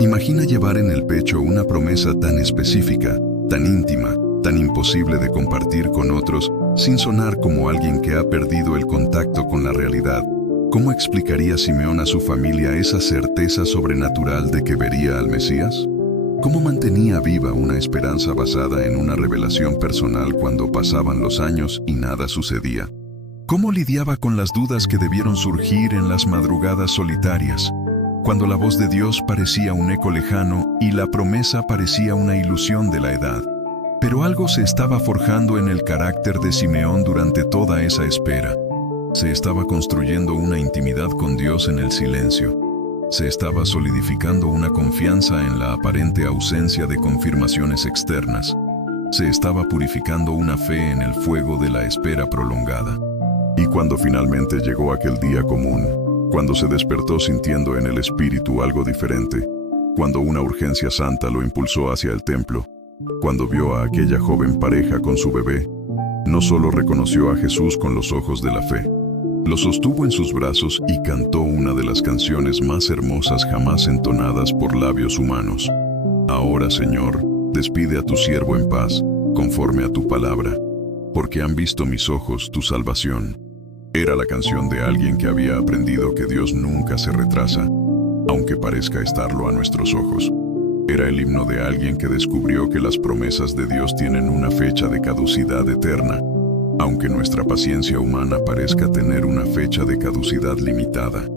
Imagina llevar en el pecho una promesa tan específica, tan íntima, tan imposible de compartir con otros, sin sonar como alguien que ha perdido el contacto con la realidad. ¿Cómo explicaría Simeón a su familia esa certeza sobrenatural de que vería al Mesías? ¿Cómo mantenía viva una esperanza basada en una revelación personal cuando pasaban los años y nada sucedía? ¿Cómo lidiaba con las dudas que debieron surgir en las madrugadas solitarias, cuando la voz de Dios parecía un eco lejano y la promesa parecía una ilusión de la edad? Pero algo se estaba forjando en el carácter de Simeón durante toda esa espera. Se estaba construyendo una intimidad con Dios en el silencio. Se estaba solidificando una confianza en la aparente ausencia de confirmaciones externas. Se estaba purificando una fe en el fuego de la espera prolongada. Y cuando finalmente llegó aquel día común, cuando se despertó sintiendo en el espíritu algo diferente, cuando una urgencia santa lo impulsó hacia el templo, cuando vio a aquella joven pareja con su bebé, no solo reconoció a Jesús con los ojos de la fe, lo sostuvo en sus brazos y cantó una de las canciones más hermosas jamás entonadas por labios humanos. Ahora, Señor, despide a tu siervo en paz, conforme a tu palabra, porque han visto mis ojos tu salvación. Era la canción de alguien que había aprendido que Dios nunca se retrasa, aunque parezca estarlo a nuestros ojos. Era el himno de alguien que descubrió que las promesas de Dios tienen una fecha de caducidad eterna, aunque nuestra paciencia humana parezca tener una fecha de caducidad limitada.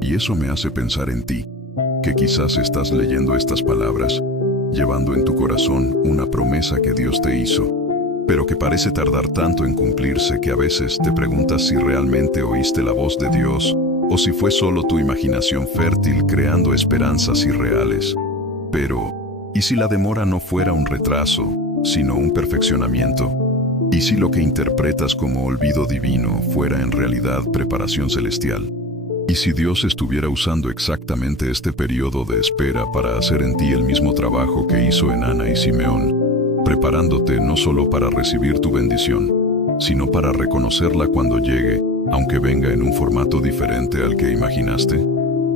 Y eso me hace pensar en ti, que quizás estás leyendo estas palabras, llevando en tu corazón una promesa que Dios te hizo, pero que parece tardar tanto en cumplirse que a veces te preguntas si realmente oíste la voz de Dios, o si fue solo tu imaginación fértil creando esperanzas irreales. Pero, ¿y si la demora no fuera un retraso, sino un perfeccionamiento? ¿Y si lo que interpretas como olvido divino fuera en realidad preparación celestial? ¿Y si Dios estuviera usando exactamente este periodo de espera para hacer en ti el mismo trabajo que hizo en Ana y Simeón, preparándote no solo para recibir tu bendición, sino para reconocerla cuando llegue, aunque venga en un formato diferente al que imaginaste?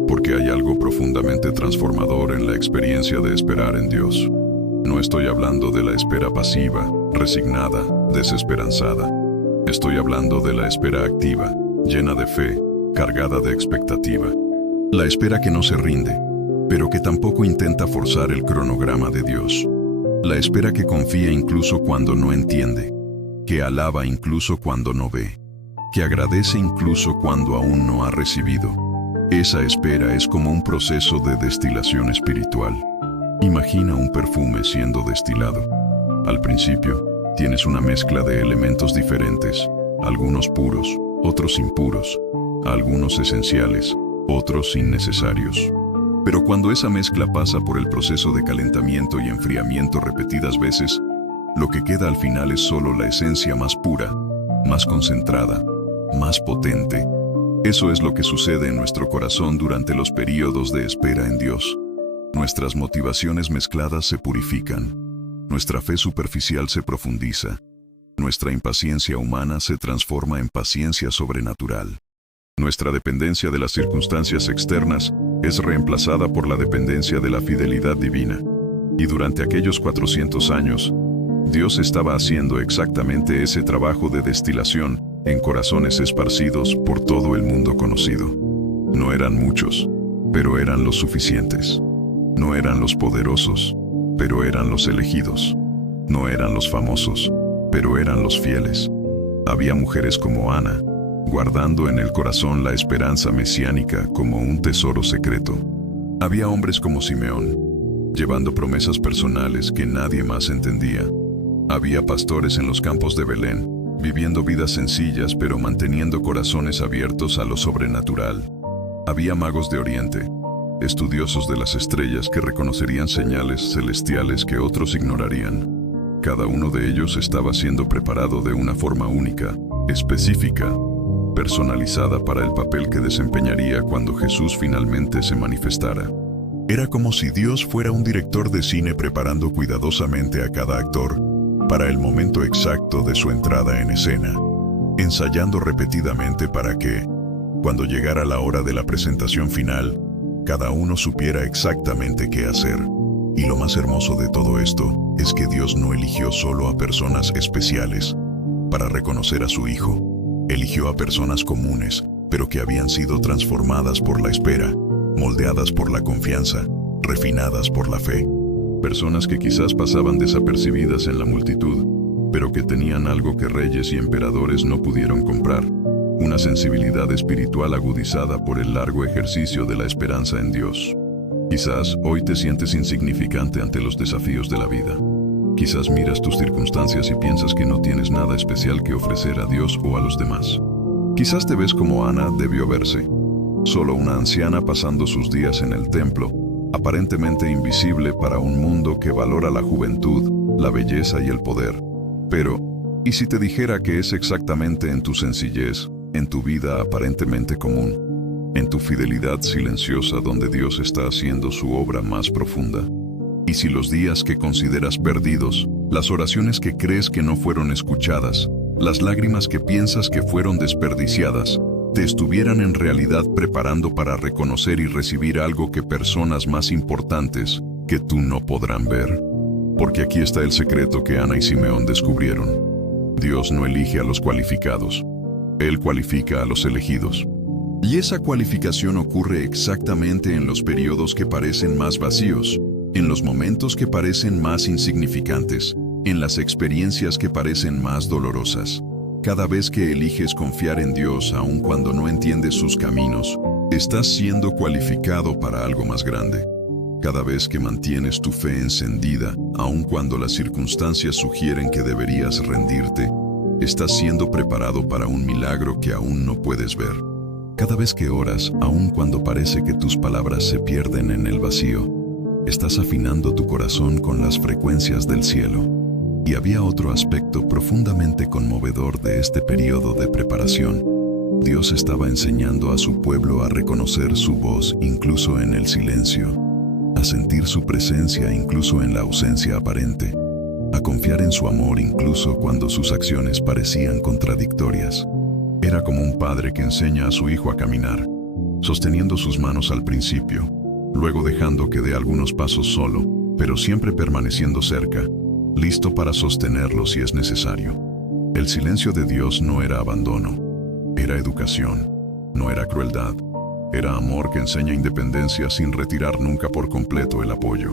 Porque hay algo profundamente transformador en la experiencia de esperar en Dios. No estoy hablando de la espera pasiva, resignada, desesperanzada. Estoy hablando de la espera activa, llena de fe, cargada de expectativa. La espera que no se rinde, pero que tampoco intenta forzar el cronograma de Dios. La espera que confía incluso cuando no entiende, que alaba incluso cuando no ve, que agradece incluso cuando aún no ha recibido. Esa espera es como un proceso de destilación espiritual. Imagina un perfume siendo destilado. Al principio, tienes una mezcla de elementos diferentes, algunos puros, otros impuros, algunos esenciales, otros innecesarios. Pero cuando esa mezcla pasa por el proceso de calentamiento y enfriamiento repetidas veces, lo que queda al final es solo la esencia más pura, más concentrada, más potente. Eso es lo que sucede en nuestro corazón durante los períodos de espera en Dios. Nuestras motivaciones mezcladas se purifican, nuestra fe superficial se profundiza, nuestra impaciencia humana se transforma en paciencia sobrenatural. Nuestra dependencia de las circunstancias externas es reemplazada por la dependencia de la fidelidad divina. Y durante aquellos 400 años, Dios estaba haciendo exactamente ese trabajo de destilación en corazones esparcidos por todo el mundo conocido. No eran muchos, pero eran los suficientes. No eran los poderosos, pero eran los elegidos. No eran los famosos, pero eran los fieles. Había mujeres como Ana, guardando en el corazón la esperanza mesiánica como un tesoro secreto. Había hombres como Simeón, llevando promesas personales que nadie más entendía. Había pastores en los campos de Belén, viviendo vidas sencillas pero manteniendo corazones abiertos a lo sobrenatural. Había magos de Oriente, estudiosos de las estrellas que reconocerían señales celestiales que otros ignorarían. Cada uno de ellos estaba siendo preparado de una forma única, específica, personalizada para el papel que desempeñaría cuando Jesús finalmente se manifestara. Era como si Dios fuera un director de cine preparando cuidadosamente a cada actor para el momento exacto de su entrada en escena, ensayando repetidamente para que, cuando llegara la hora de la presentación final, cada uno supiera exactamente qué hacer. Y lo más hermoso de todo esto es que Dios no eligió solo a personas especiales para reconocer a su Hijo. Eligió a personas comunes, pero que habían sido transformadas por la espera, moldeadas por la confianza, refinadas por la fe. Personas que quizás pasaban desapercibidas en la multitud, pero que tenían algo que reyes y emperadores no pudieron comprar. Una sensibilidad espiritual agudizada por el largo ejercicio de la esperanza en Dios. Quizás hoy te sientes insignificante ante los desafíos de la vida. Quizás miras tus circunstancias y piensas que no tienes nada especial que ofrecer a Dios o a los demás. Quizás te ves como Ana debió verse, solo una anciana pasando sus días en el templo, aparentemente invisible para un mundo que valora la juventud, la belleza y el poder. Pero, ¿y si te dijera que es exactamente en tu sencillez, en tu vida aparentemente común, en tu fidelidad silenciosa donde Dios está haciendo su obra más profunda? Y si los días que consideras perdidos, las oraciones que crees que no fueron escuchadas, las lágrimas que piensas que fueron desperdiciadas, te estuvieran en realidad preparando para reconocer y recibir algo que personas más importantes que tú no podrán ver. Porque aquí está el secreto que Ana y Simeón descubrieron. Dios no elige a los cualificados. Él cualifica a los elegidos. Y esa cualificación ocurre exactamente en los periodos que parecen más vacíos, en los momentos que parecen más insignificantes, en las experiencias que parecen más dolorosas. Cada vez que eliges confiar en Dios aun cuando no entiendes sus caminos, estás siendo cualificado para algo más grande. Cada vez que mantienes tu fe encendida, aun cuando las circunstancias sugieren que deberías rendirte, estás siendo preparado para un milagro que aún no puedes ver. Cada vez que oras, aun cuando parece que tus palabras se pierden en el vacío, estás afinando tu corazón con las frecuencias del cielo. Y había otro aspecto profundamente conmovedor de este periodo de preparación. Dios estaba enseñando a su pueblo a reconocer su voz incluso en el silencio, a sentir su presencia incluso en la ausencia aparente, a confiar en su amor incluso cuando sus acciones parecían contradictorias. Era como un padre que enseña a su hijo a caminar, sosteniendo sus manos al principio, luego dejando que dé algunos pasos solo, pero siempre permaneciendo cerca, listo para sostenerlo si es necesario. El silencio de Dios no era abandono, era educación, no era crueldad, era amor que enseña independencia sin retirar nunca por completo el apoyo.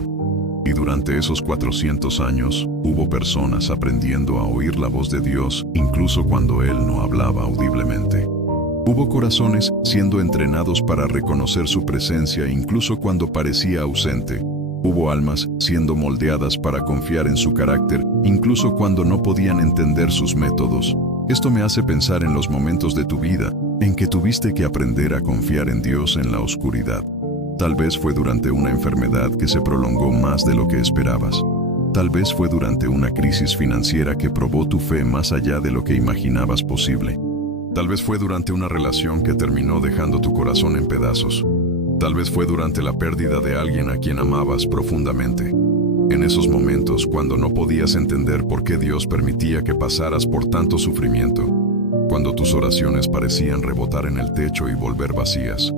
Y durante esos 400 años, hubo personas aprendiendo a oír la voz de Dios incluso cuando Él no hablaba audiblemente. Hubo corazones siendo entrenados para reconocer su presencia incluso cuando parecía ausente. Hubo almas siendo moldeadas para confiar en su carácter, incluso cuando no podían entender sus métodos. Esto me hace pensar en los momentos de tu vida en que tuviste que aprender a confiar en Dios en la oscuridad. Tal vez fue durante una enfermedad que se prolongó más de lo que esperabas. Tal vez fue durante una crisis financiera que probó tu fe más allá de lo que imaginabas posible. Tal vez fue durante una relación que terminó dejando tu corazón en pedazos. Tal vez fue durante la pérdida de alguien a quien amabas profundamente. En esos momentos, cuando no podías entender por qué Dios permitía que pasaras por tanto sufrimiento, cuando tus oraciones parecían rebotar en el techo y volver vacías,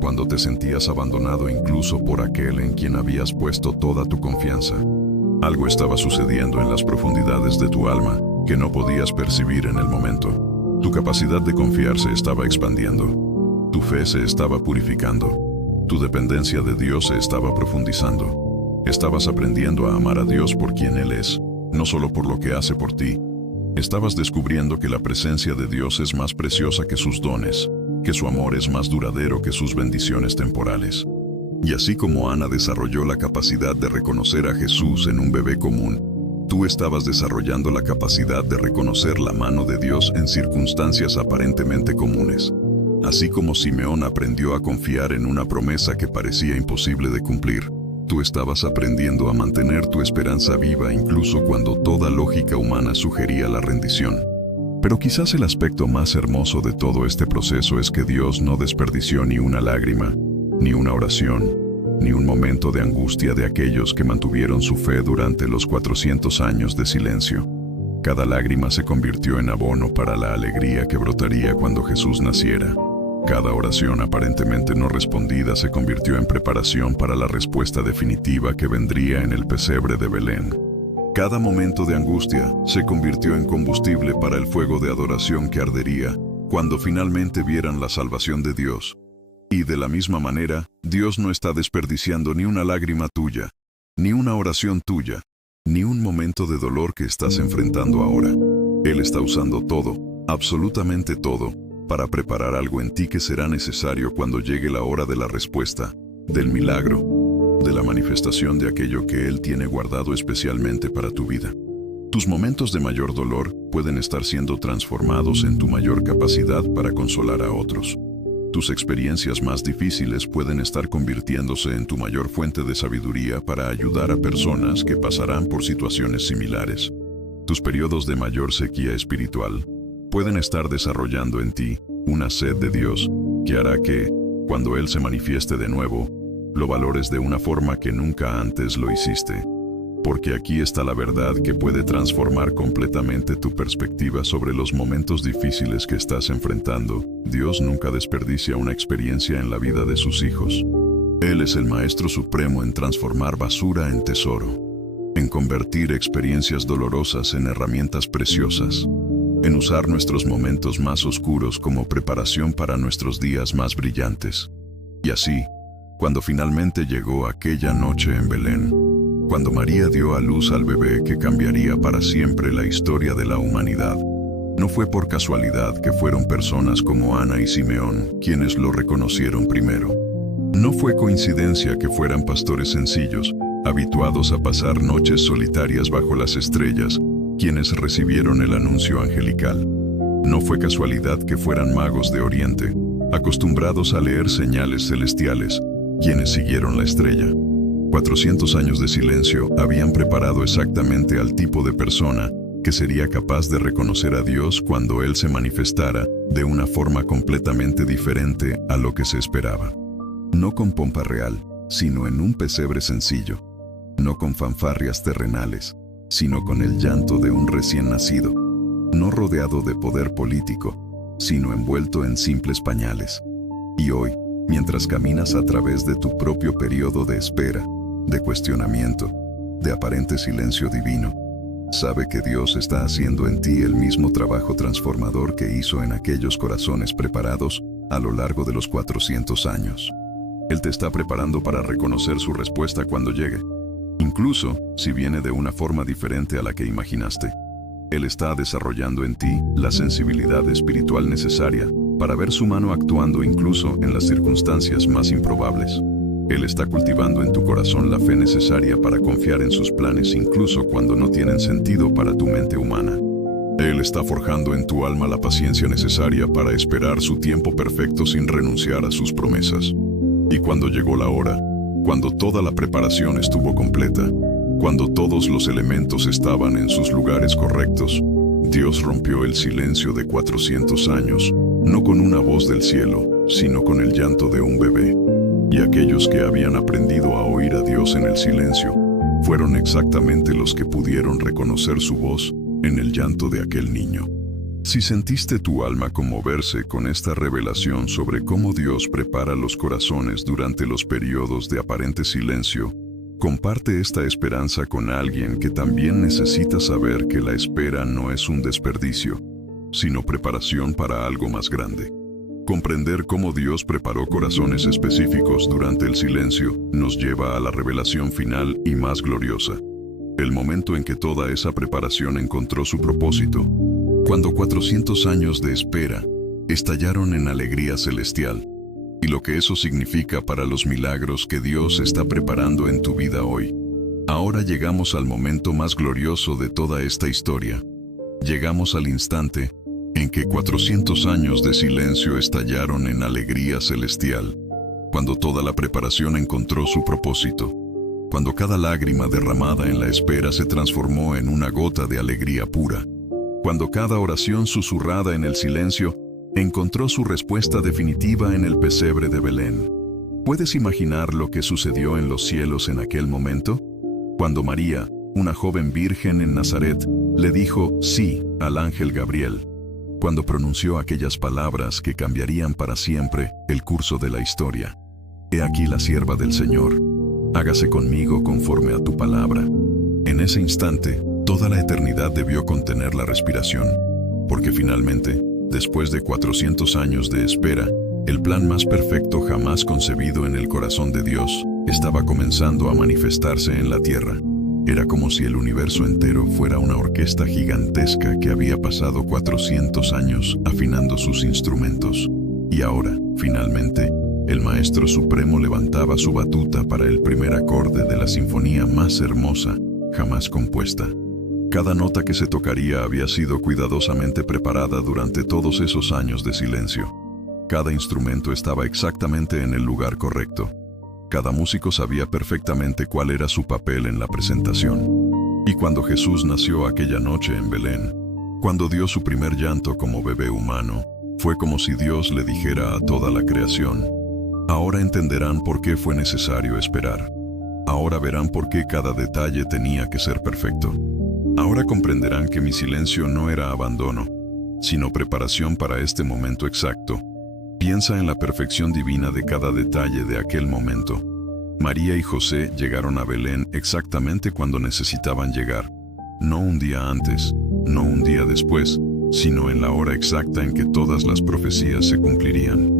cuando te sentías abandonado incluso por aquel en quien habías puesto toda tu confianza, Algo estaba sucediendo en las profundidades de tu alma que no podías percibir en el momento. Tu capacidad de confiar se estaba expandiendo. Tu fe se estaba purificando. Tu dependencia de Dios se estaba profundizando. Estabas aprendiendo a amar a Dios por quien Él es, no solo por lo que hace por ti. Estabas descubriendo que la presencia de Dios es más preciosa que sus dones, que su amor es más duradero que sus bendiciones temporales. Y así como Ana desarrolló la capacidad de reconocer a Jesús en un bebé común, tú estabas desarrollando la capacidad de reconocer la mano de Dios en circunstancias aparentemente comunes. Así como Simeón aprendió a confiar en una promesa que parecía imposible de cumplir, tú estabas aprendiendo a mantener tu esperanza viva incluso cuando toda lógica humana sugería la rendición. Pero quizás el aspecto más hermoso de todo este proceso es que Dios no desperdició ni una lágrima, ni una oración, ni un momento de angustia de aquellos que mantuvieron su fe durante los 400 años de silencio. Cada lágrima se convirtió en abono para la alegría que brotaría cuando Jesús naciera. Cada oración aparentemente no respondida se convirtió en preparación para la respuesta definitiva que vendría en el pesebre de Belén. Cada momento de angustia se convirtió en combustible para el fuego de adoración que ardería cuando finalmente vieran la salvación de Dios. Y de la misma manera, Dios no está desperdiciando ni una lágrima tuya, ni una oración tuya, ni un momento de dolor que estás enfrentando ahora. Él está usando todo, absolutamente todo, para preparar algo en ti que será necesario cuando llegue la hora de la respuesta, del milagro, de la manifestación de aquello que Él tiene guardado especialmente para tu vida. Tus momentos de mayor dolor pueden estar siendo transformados en tu mayor capacidad para consolar a otros. Tus experiencias más difíciles pueden estar convirtiéndose en tu mayor fuente de sabiduría para ayudar a personas que pasarán por situaciones similares. Tus periodos de mayor sequía espiritual pueden estar desarrollando en ti una sed de Dios que hará que, cuando Él se manifieste de nuevo, lo valores de una forma que nunca antes lo hiciste. Porque aquí está la verdad que puede transformar completamente tu perspectiva sobre los momentos difíciles que estás enfrentando. Dios nunca desperdicia una experiencia en la vida de sus hijos. Él es el Maestro Supremo en transformar basura en tesoro, en convertir experiencias dolorosas en herramientas preciosas, en usar nuestros momentos más oscuros como preparación para nuestros días más brillantes. Y así, cuando finalmente llegó aquella noche en Belén, cuando María dio a luz al bebé que cambiaría para siempre la historia de la humanidad, no fue por casualidad que fueron personas como Ana y Simeón quienes lo reconocieron primero. No fue coincidencia que fueran pastores sencillos, habituados a pasar noches solitarias bajo las estrellas, quienes recibieron el anuncio angelical. No fue casualidad que fueran magos de Oriente, acostumbrados a leer señales celestiales, quienes siguieron la estrella. 400 años de silencio habían preparado exactamente al tipo de persona que sería capaz de reconocer a Dios cuando Él se manifestara de una forma completamente diferente a lo que se esperaba. No con pompa real, sino en un pesebre sencillo. No con fanfarrias terrenales, sino con el llanto de un recién nacido. No rodeado de poder político, sino envuelto en simples pañales. Y hoy, mientras caminas a través de tu propio periodo de espera, de cuestionamiento, de aparente silencio divino, sabe que Dios está haciendo en ti el mismo trabajo transformador que hizo en aquellos corazones preparados a lo largo de los 400 años. Él te está preparando para reconocer su respuesta cuando llegue, incluso si viene de una forma diferente a la que imaginaste. Él está desarrollando en ti la sensibilidad espiritual necesaria para ver su mano actuando incluso en las circunstancias más improbables. Él está cultivando en tu corazón la fe necesaria para confiar en sus planes incluso cuando no tienen sentido para tu mente humana. Él está forjando en tu alma la paciencia necesaria para esperar su tiempo perfecto sin renunciar a sus promesas. Y cuando llegó la hora, cuando toda la preparación estuvo completa, cuando todos los elementos estaban en sus lugares correctos, Dios rompió el silencio de 400 años, no con una voz del cielo, sino con el llanto de un bebé. Y aquellos que habían aprendido a oír a Dios en el silencio, fueron exactamente los que pudieron reconocer su voz en el llanto de aquel niño. Si sentiste tu alma conmoverse con esta revelación sobre cómo Dios prepara los corazones durante los periodos de aparente silencio, Comparte esta esperanza con alguien que también necesita saber que la espera no es un desperdicio, sino preparación para algo más grande. Comprender cómo Dios preparó corazones específicos durante el silencio nos lleva a la revelación final y más gloriosa. El momento en que toda esa preparación encontró su propósito, cuando 400 años de espera estallaron en alegría celestial, y lo que eso significa para los milagros que Dios está preparando en tu vida hoy. Ahora llegamos al momento más glorioso de toda esta historia. Llegamos al instante en que 400 años de silencio estallaron en alegría celestial, cuando toda la preparación encontró su propósito, cuando cada lágrima derramada en la espera se transformó en una gota de alegría pura, cuando cada oración susurrada en el silencio encontró su respuesta definitiva en el pesebre de Belén. ¿Puedes imaginar lo que sucedió en los cielos en aquel momento? Cuando María, una joven virgen en Nazaret, le dijo sí al ángel Gabriel, cuando pronunció aquellas palabras que cambiarían para siempre el curso de la historia. He aquí la sierva del Señor, hágase conmigo conforme a tu palabra. En ese instante, toda la eternidad debió contener la respiración, porque finalmente, después de 400 años de espera, el plan más perfecto jamás concebido en el corazón de Dios estaba comenzando a manifestarse en la tierra. Era como si el universo entero fuera una orquesta gigantesca que había pasado 400 años afinando sus instrumentos. Y ahora, finalmente, el Maestro Supremo levantaba su batuta para el primer acorde de la sinfonía más hermosa jamás compuesta. Cada nota que se tocaría había sido cuidadosamente preparada durante todos esos años de silencio. Cada instrumento estaba exactamente en el lugar correcto. Cada músico sabía perfectamente cuál era su papel en la presentación. Y cuando Jesús nació aquella noche en Belén, cuando dio su primer llanto como bebé humano, fue como si Dios le dijera a toda la creación: ahora entenderán por qué fue necesario esperar. Ahora verán por qué cada detalle tenía que ser perfecto. Ahora comprenderán que mi silencio no era abandono, sino preparación para este momento exacto. Piensa en la perfección divina de cada detalle de aquel momento. María y José llegaron a Belén exactamente cuando necesitaban llegar. No un día antes, no un día después, sino en la hora exacta en que todas las profecías se cumplirían.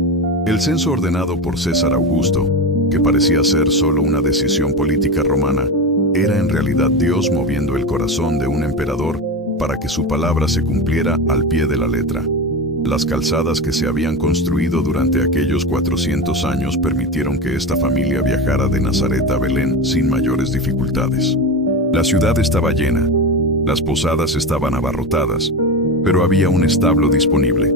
El censo ordenado por César Augusto, que parecía ser solo una decisión política romana, era en realidad Dios moviendo el corazón de un emperador para que su palabra se cumpliera al pie de la letra. Las calzadas que se habían construido durante aquellos 400 años permitieron que esta familia viajara de Nazaret a Belén sin mayores dificultades. La ciudad estaba llena, las posadas estaban abarrotadas, pero había un establo disponible,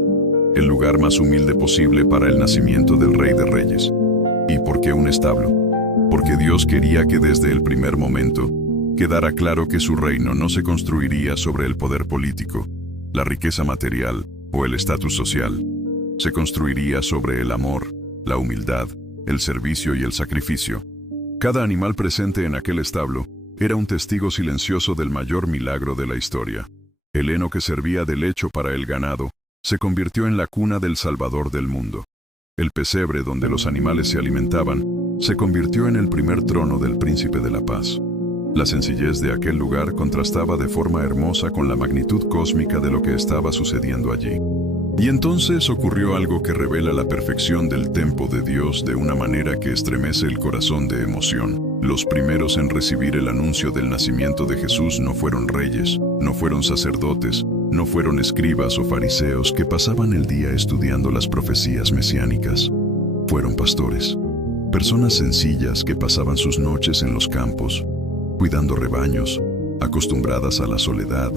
el lugar más humilde posible para el nacimiento del Rey de Reyes. ¿Y por qué un establo? Porque Dios quería que desde el primer momento quedara claro que su reino no se construiría sobre el poder político, la riqueza material o el estatus social. Se construiría sobre el amor, la humildad, el servicio y el sacrificio. Cada animal presente en aquel establo era un testigo silencioso del mayor milagro de la historia. El heno que servía de lecho para el ganado se convirtió en la cuna del Salvador del mundo. El pesebre donde los animales se alimentaban se convirtió en el primer trono del Príncipe de la Paz. La sencillez de aquel lugar contrastaba de forma hermosa con la magnitud cósmica de lo que estaba sucediendo allí. Y entonces ocurrió algo que revela la perfección del tempo de Dios de una manera que estremece el corazón de emoción. Los primeros en recibir el anuncio del nacimiento de Jesús no fueron reyes, no fueron sacerdotes, no fueron escribas o fariseos que pasaban el día estudiando las profecías mesiánicas. Fueron pastores, personas sencillas que pasaban sus noches en los campos, cuidando rebaños, acostumbradas a la soledad,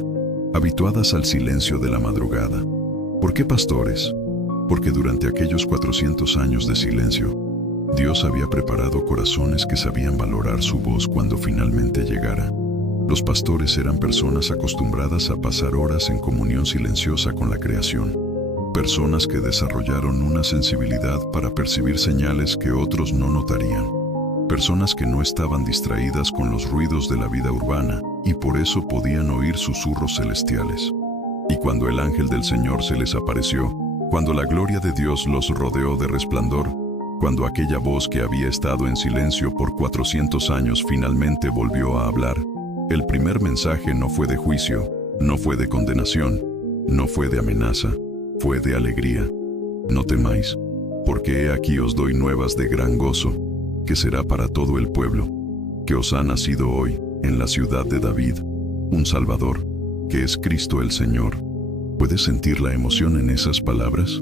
habituadas al silencio de la madrugada. ¿Por qué pastores? Porque durante aquellos 400 años de silencio, Dios había preparado corazones que sabían valorar su voz cuando finalmente llegara. Los pastores eran personas acostumbradas a pasar horas en comunión silenciosa con la creación, personas que desarrollaron una sensibilidad para percibir señales que otros no notarían, personas que no estaban distraídas con los ruidos de la vida urbana y por eso podían oír susurros celestiales. Y cuando el ángel del Señor se les apareció, cuando la gloria de Dios los rodeó de resplandor, cuando aquella voz que había estado en silencio por 400 años finalmente volvió a hablar, el primer mensaje no fue de juicio, no fue de condenación, no fue de amenaza, fue de alegría. No temáis, porque he aquí os doy nuevas de gran gozo, que será para todo el pueblo, que os ha nacido hoy, en la ciudad de David, un Salvador, que es Cristo el Señor. ¿Puedes sentir la emoción en esas palabras?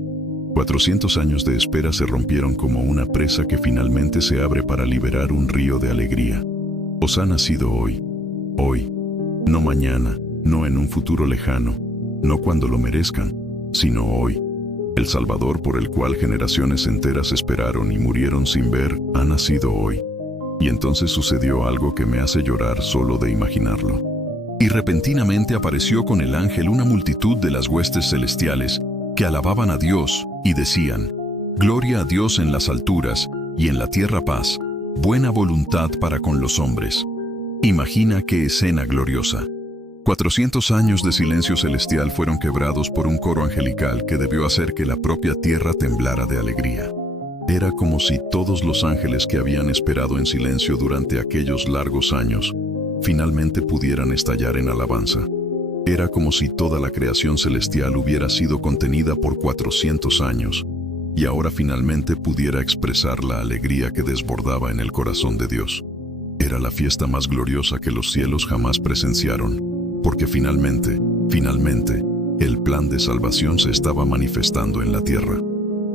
400 años de espera se rompieron como una presa que finalmente se abre para liberar un río de alegría. Os ha nacido hoy, no mañana, no en un futuro lejano, no cuando lo merezcan, sino hoy. El Salvador por el cual generaciones enteras esperaron y murieron sin ver, ha nacido hoy. Y entonces sucedió algo que me hace llorar solo de imaginarlo. Y repentinamente apareció con el ángel una multitud de las huestes celestiales, que alababan a Dios, y decían: Gloria a Dios en las alturas, y en la tierra paz, buena voluntad para con los hombres. Imagina qué escena gloriosa. 400 años de silencio celestial fueron quebrados por un coro angelical que debió hacer que la propia tierra temblara de alegría. Era como si todos los ángeles que habían esperado en silencio durante aquellos largos años, finalmente pudieran estallar en alabanza. Era como si toda la creación celestial hubiera sido contenida por 400 años, y ahora finalmente pudiera expresar la alegría que desbordaba en el corazón de Dios. Era la fiesta más gloriosa que los cielos jamás presenciaron, porque finalmente, el plan de salvación se estaba manifestando en la tierra.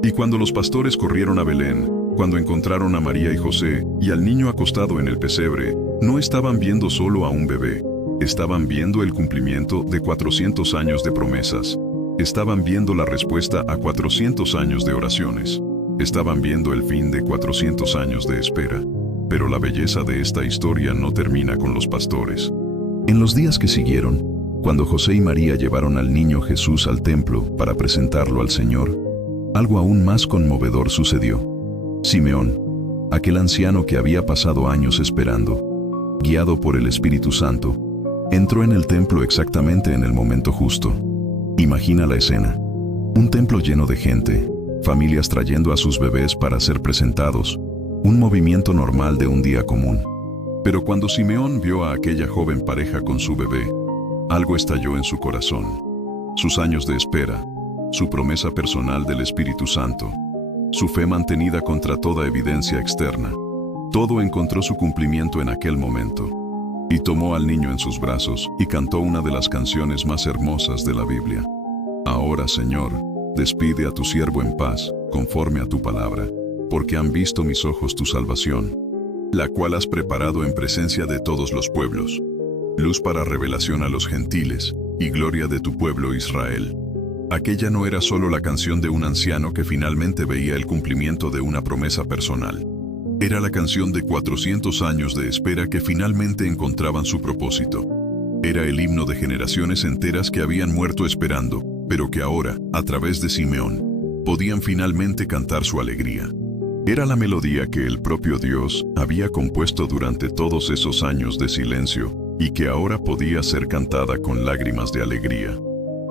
Y cuando los pastores corrieron a Belén, cuando encontraron a María y José y al niño acostado en el pesebre, no estaban viendo solo a un bebé, estaban viendo el cumplimiento de 400 años de promesas, estaban viendo la respuesta a 400 años de oraciones, estaban viendo el fin de 400 años de espera. Pero la belleza de esta historia no termina con los pastores. En los días que siguieron, cuando José y María llevaron al niño Jesús al templo para presentarlo al Señor, algo aún más conmovedor sucedió. Simeón, aquel anciano que había pasado años esperando, guiado por el Espíritu Santo, entró en el templo exactamente en el momento justo. Imagina la escena. Un templo lleno de gente, familias trayendo a sus bebés para ser presentados, un movimiento normal de un día común. Pero cuando Simeón vio a aquella joven pareja con su bebé, algo estalló en su corazón. Sus años de espera, su promesa personal del Espíritu Santo, su fe mantenida contra toda evidencia externa, todo encontró su cumplimiento en aquel momento. Y tomó al niño en sus brazos y cantó una de las canciones más hermosas de la Biblia. Ahora, Señor, despide a tu siervo en paz, conforme a tu palabra, porque han visto mis ojos tu salvación, la cual has preparado en presencia de todos los pueblos, luz para revelación a los gentiles, y gloria de tu pueblo Israel. Aquella no era solo la canción de un anciano que finalmente veía el cumplimiento de una promesa personal. Era la canción de 400 años de espera que finalmente encontraban su propósito. Era el himno de generaciones enteras que habían muerto esperando, pero que ahora, a través de Simeón, podían finalmente cantar su alegría. Era la melodía que el propio Dios había compuesto durante todos esos años de silencio y que ahora podía ser cantada con lágrimas de alegría.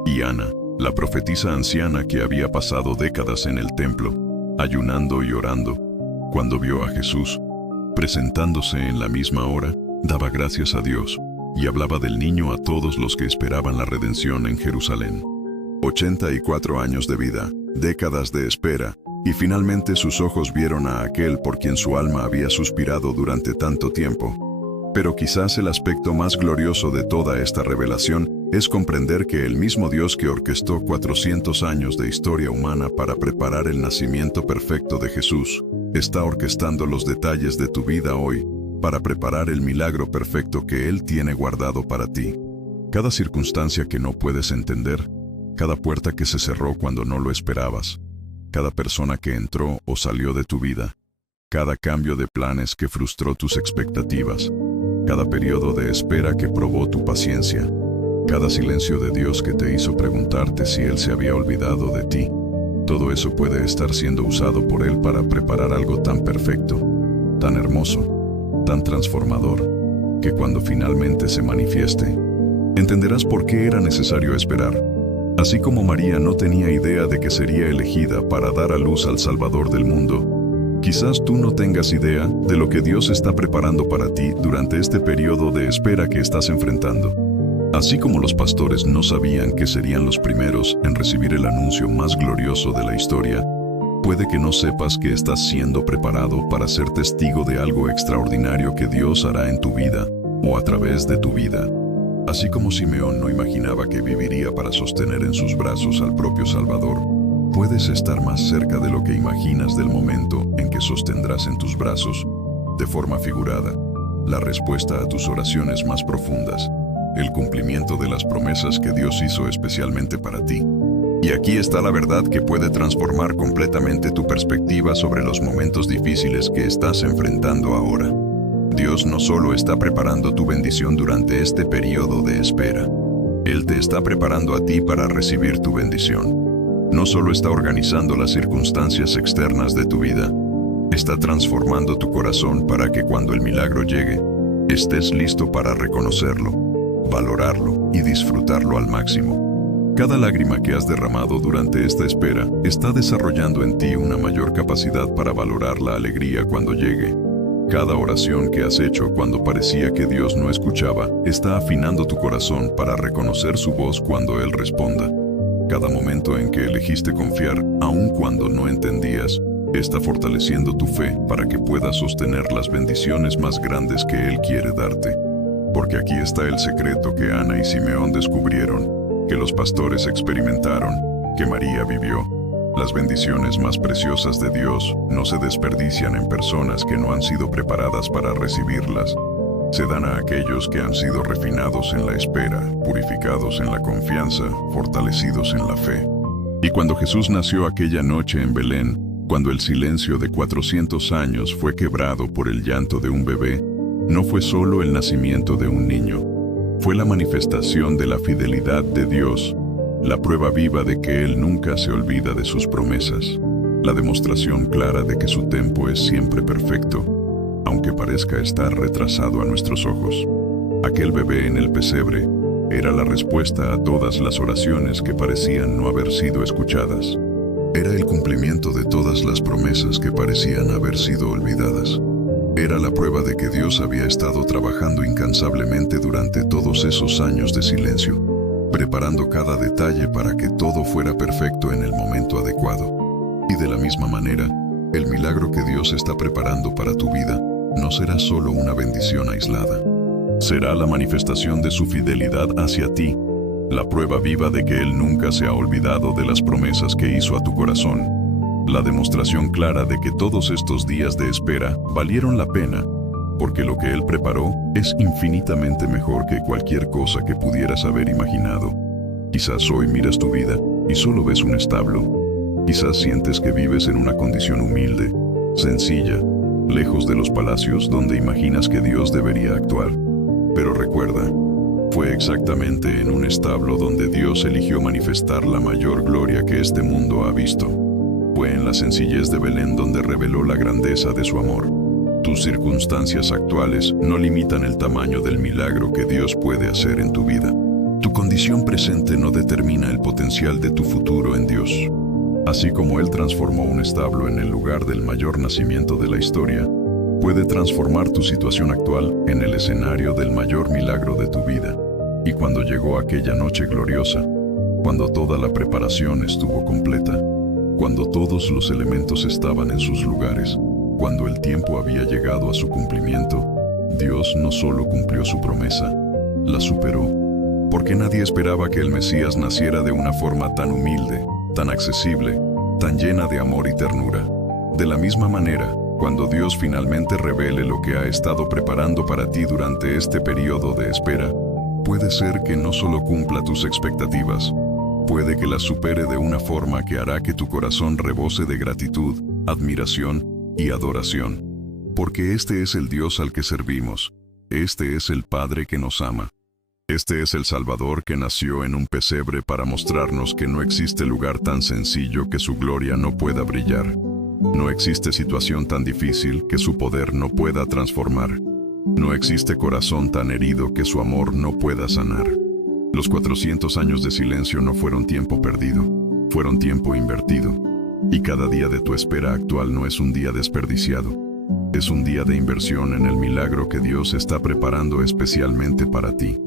Y Ana, la profetisa anciana que había pasado décadas en el templo, ayunando y orando, cuando vio a Jesús, presentándose en la misma hora, daba gracias a Dios y hablaba del niño a todos los que esperaban la redención en Jerusalén. 84 años de vida, décadas de espera, y finalmente sus ojos vieron a aquel por quien su alma había suspirado durante tanto tiempo. Pero quizás el aspecto más glorioso de toda esta revelación es comprender que el mismo Dios que orquestó 400 años de historia humana para preparar el nacimiento perfecto de Jesús, está orquestando los detalles de tu vida hoy para preparar el milagro perfecto que Él tiene guardado para ti. Cada circunstancia que no puedes entender, cada puerta que se cerró cuando no lo esperabas, cada persona que entró o salió de tu vida, cada cambio de planes que frustró tus expectativas, cada periodo de espera que probó tu paciencia, cada silencio de Dios que te hizo preguntarte si Él se había olvidado de ti. Todo eso puede estar siendo usado por Él para preparar algo tan perfecto, tan hermoso, tan transformador, que cuando finalmente se manifieste, entenderás por qué era necesario esperar. Así como María no tenía idea de que sería elegida para dar a luz al Salvador del mundo, Quizás tú no tengas idea de lo que Dios está preparando para ti durante este periodo de espera que estás enfrentando. Así como los pastores no sabían que serían los primeros en recibir el anuncio más glorioso de la historia, puede que no sepas que estás siendo preparado para ser testigo de algo extraordinario que Dios hará en tu vida o a través de tu vida. Así como Simeón no imaginaba que viviría para sostener en sus brazos al propio Salvador, puedes estar más cerca de lo que imaginas del momento en que sostendrás en tus brazos, de forma figurada, la respuesta a tus oraciones más profundas, el cumplimiento de las promesas que Dios hizo especialmente para ti. Y aquí está la verdad que puede transformar completamente tu perspectiva sobre los momentos difíciles que estás enfrentando ahora. Dios no solo está preparando tu bendición durante este periodo de espera, Él te está preparando a ti para recibir tu bendición. No solo está organizando las circunstancias externas de tu vida, está transformando tu corazón para que cuando el milagro llegue, estés listo para reconocerlo, valorarlo y disfrutarlo al máximo. Cada lágrima que has derramado durante esta espera está desarrollando en ti una mayor capacidad para valorar la alegría cuando llegue. Cada oración que has hecho cuando parecía que Dios no escuchaba está afinando tu corazón para reconocer su voz cuando Él responda. Cada momento en que elegiste confiar, aun cuando no entendías, está fortaleciendo tu fe para que puedas sostener las bendiciones más grandes que Él quiere darte. Porque aquí está el secreto que Ana y Simeón descubrieron, que los pastores experimentaron, que María vivió. Las bendiciones más preciosas de Dios no se desperdician en personas que no han sido preparadas para recibirlas. Se dan a aquellos que han sido refinados en la espera, purificados en la confianza, fortalecidos en la fe. Y cuando Jesús nació aquella noche en Belén, cuando el silencio de 400 años fue quebrado por el llanto de un bebé, no fue solo el nacimiento de un niño, fue la manifestación de la fidelidad de Dios, la prueba viva de que Él nunca se olvida de sus promesas, la demostración clara de que su tiempo es siempre perfecto, aunque parezca estar retrasado a nuestros ojos. Aquel bebé en el pesebre era la respuesta a todas las oraciones que parecían no haber sido escuchadas. Era el cumplimiento de todas las promesas que parecían haber sido olvidadas. Era la prueba de que Dios había estado trabajando incansablemente durante todos esos años de silencio, preparando cada detalle para que todo fuera perfecto en el momento adecuado. Y de la misma manera, el milagro que Dios está preparando para tu vida no será solo una bendición aislada. Será la manifestación de su fidelidad hacia ti, la prueba viva de que Él nunca se ha olvidado de las promesas que hizo a tu corazón, la demostración clara de que todos estos días de espera valieron la pena, porque lo que Él preparó es infinitamente mejor que cualquier cosa que pudieras haber imaginado. Quizás hoy miras tu vida y solo ves un establo. Quizás sientes que vives en una condición humilde, sencilla, lejos de los palacios donde imaginas que Dios debería actuar. Pero recuerda, fue exactamente en un establo donde Dios eligió manifestar la mayor gloria que este mundo ha visto. Fue en la sencillez de Belén donde reveló la grandeza de su amor. Tus circunstancias actuales no limitan el tamaño del milagro que Dios puede hacer en tu vida. Tu condición presente no determina el potencial de tu futuro en Dios. Así como Él transformó un establo en el lugar del mayor nacimiento de la historia, puede transformar tu situación actual en el escenario del mayor milagro de tu vida. Y cuando llegó aquella noche gloriosa, cuando toda la preparación estuvo completa, cuando todos los elementos estaban en sus lugares, cuando el tiempo había llegado a su cumplimiento, Dios no solo cumplió su promesa, la superó, porque nadie esperaba que el Mesías naciera de una forma tan humilde, tan accesible, tan llena de amor y ternura. De la misma manera, cuando Dios finalmente revele lo que ha estado preparando para ti durante este periodo de espera, puede ser que no solo cumpla tus expectativas, puede que las supere de una forma que hará que tu corazón rebose de gratitud, admiración y adoración. Porque este es el Dios al que servimos, este es el Padre que nos ama. Este es el Salvador que nació en un pesebre para mostrarnos que no existe lugar tan sencillo que su gloria no pueda brillar. No existe situación tan difícil que su poder no pueda transformar. No existe corazón tan herido que su amor no pueda sanar. Los 400 años de silencio no fueron tiempo perdido, fueron tiempo invertido. Y cada día de tu espera actual no es un día desperdiciado. Es un día de inversión en el milagro que Dios está preparando especialmente para ti.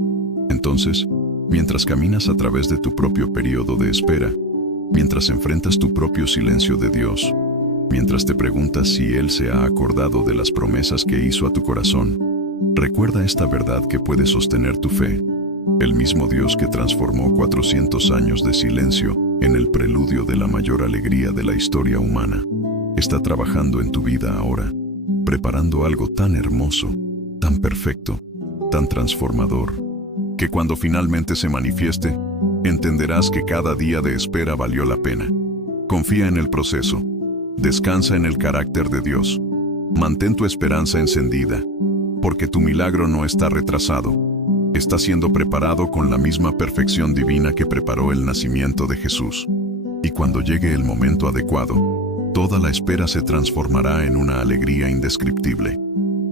Entonces, mientras caminas a través de tu propio periodo de espera, mientras enfrentas tu propio silencio de Dios, mientras te preguntas si Él se ha acordado de las promesas que hizo a tu corazón, recuerda esta verdad que puede sostener tu fe. El mismo Dios que transformó 400 años de silencio en el preludio de la mayor alegría de la historia humana, está trabajando en tu vida ahora, preparando algo tan hermoso, tan perfecto, tan transformador, que cuando finalmente se manifieste, entenderás que cada día de espera valió la pena. Confía en el proceso. Descansa en el carácter de Dios. Mantén tu esperanza encendida, porque tu milagro no está retrasado. Está siendo preparado con la misma perfección divina que preparó el nacimiento de Jesús. Y cuando llegue el momento adecuado, toda la espera se transformará en una alegría indescriptible.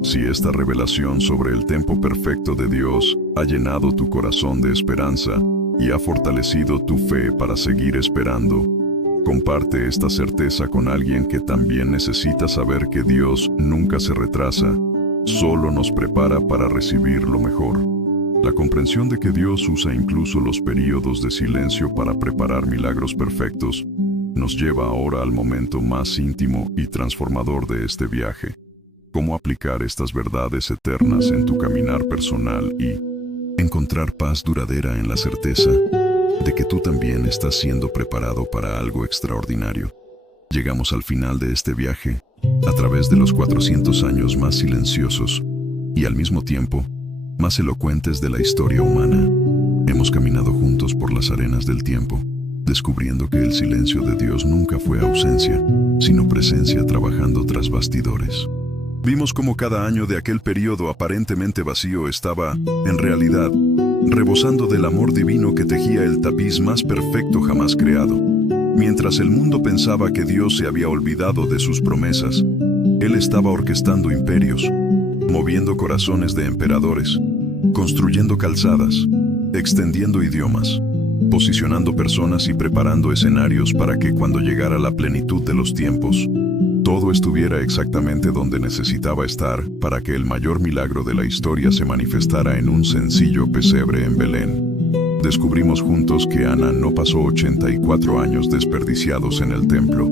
Si esta revelación sobre el tiempo perfecto de Dios ha llenado tu corazón de esperanza y ha fortalecido tu fe para seguir esperando, comparte esta certeza con alguien que también necesita saber que Dios nunca se retrasa, solo nos prepara para recibir lo mejor. La comprensión de que Dios usa incluso los períodos de silencio para preparar milagros perfectos, nos lleva ahora al momento más íntimo y transformador de este viaje. Cómo aplicar estas verdades eternas en tu caminar personal y encontrar paz duradera en la certeza de que tú también estás siendo preparado para algo extraordinario. Llegamos al final de este viaje, a través de los 400 años más silenciosos y al mismo tiempo más elocuentes de la historia humana. Hemos caminado juntos por las arenas del tiempo, descubriendo que el silencio de Dios nunca fue ausencia, sino presencia trabajando tras bastidores. Vimos cómo cada año de aquel periodo aparentemente vacío estaba, en realidad, rebosando del amor divino que tejía el tapiz más perfecto jamás creado. Mientras el mundo pensaba que Dios se había olvidado de sus promesas, Él estaba orquestando imperios, moviendo corazones de emperadores, construyendo calzadas, extendiendo idiomas, posicionando personas y preparando escenarios para que cuando llegara la plenitud de los tiempos, todo estuviera exactamente donde necesitaba estar para que el mayor milagro de la historia se manifestara en un sencillo pesebre en Belén. Descubrimos juntos que Ana no pasó 84 años desperdiciados en el templo.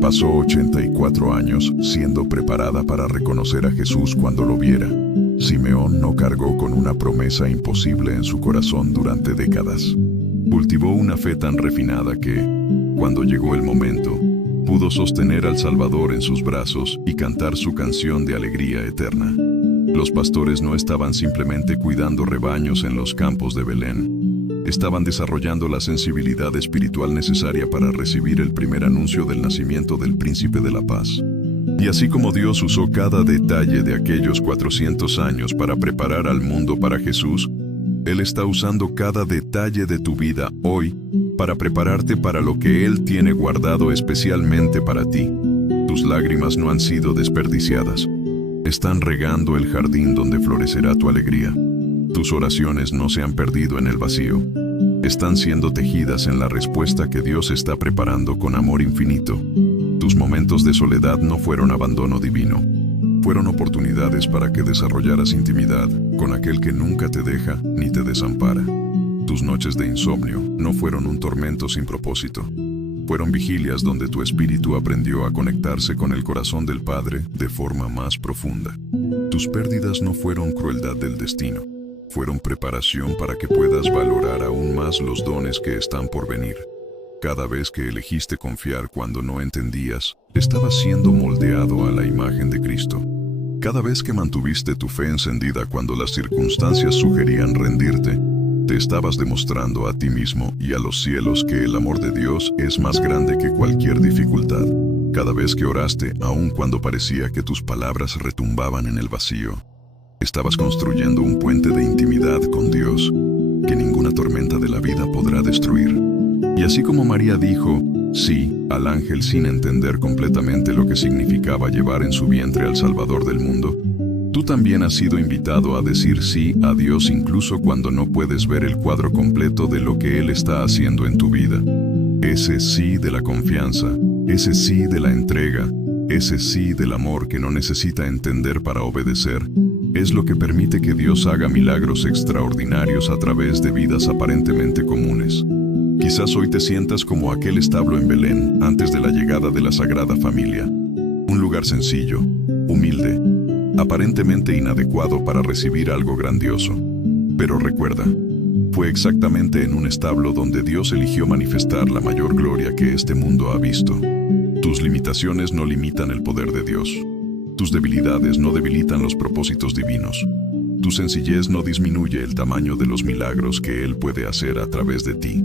Pasó 84 años siendo preparada para reconocer a Jesús cuando lo viera. Simeón no cargó con una promesa imposible en su corazón durante décadas. Cultivó una fe tan refinada que, cuando llegó el momento, pudo sostener al Salvador en sus brazos y cantar su canción de alegría eterna. Los pastores no estaban simplemente cuidando rebaños en los campos de Belén. Estaban desarrollando la sensibilidad espiritual necesaria para recibir el primer anuncio del nacimiento del Príncipe de la Paz. Y así como Dios usó cada detalle de aquellos 400 años para preparar al mundo para Jesús, Él está usando cada detalle de tu vida hoy para prepararte para lo que Él tiene guardado especialmente para ti. Tus lágrimas no han sido desperdiciadas. Están regando el jardín donde florecerá tu alegría. Tus oraciones no se han perdido en el vacío. Están siendo tejidas en la respuesta que Dios está preparando con amor infinito. Tus momentos de soledad no fueron abandono divino. Fueron oportunidades para que desarrollaras intimidad con aquel que nunca te deja ni te desampara. Tus noches de insomnio no fueron un tormento sin propósito. Fueron vigilias donde tu espíritu aprendió a conectarse con el corazón del Padre de forma más profunda. Tus pérdidas no fueron crueldad del destino. Fueron preparación para que puedas valorar aún más los dones que están por venir. Cada vez que elegiste confiar cuando no entendías, estabas siendo moldeado a la imagen de Cristo. Cada vez que mantuviste tu fe encendida cuando las circunstancias sugerían rendirte, te estabas demostrando a ti mismo y a los cielos que el amor de Dios es más grande que cualquier dificultad. Cada vez que oraste, aun cuando parecía que tus palabras retumbaban en el vacío, estabas construyendo un puente de intimidad con Dios que ninguna tormenta de la vida podrá destruir. Y así como María dijo sí al ángel sin entender completamente lo que significaba llevar en su vientre al Salvador del mundo, tú también has sido invitado a decir sí a Dios incluso cuando no puedes ver el cuadro completo de lo que Él está haciendo en tu vida. Ese sí de la confianza, ese sí de la entrega, ese sí del amor que no necesita entender para obedecer, es lo que permite que Dios haga milagros extraordinarios a través de vidas aparentemente comunes. Quizás hoy te sientas como aquel establo en Belén antes de la llegada de la Sagrada Familia. Un lugar sencillo, humilde, aparentemente inadecuado para recibir algo grandioso. Pero recuerda, fue exactamente en un establo donde Dios eligió manifestar la mayor gloria que este mundo ha visto. Tus limitaciones no limitan el poder de Dios. Tus debilidades no debilitan los propósitos divinos. Tu sencillez no disminuye el tamaño de los milagros que Él puede hacer a través de ti.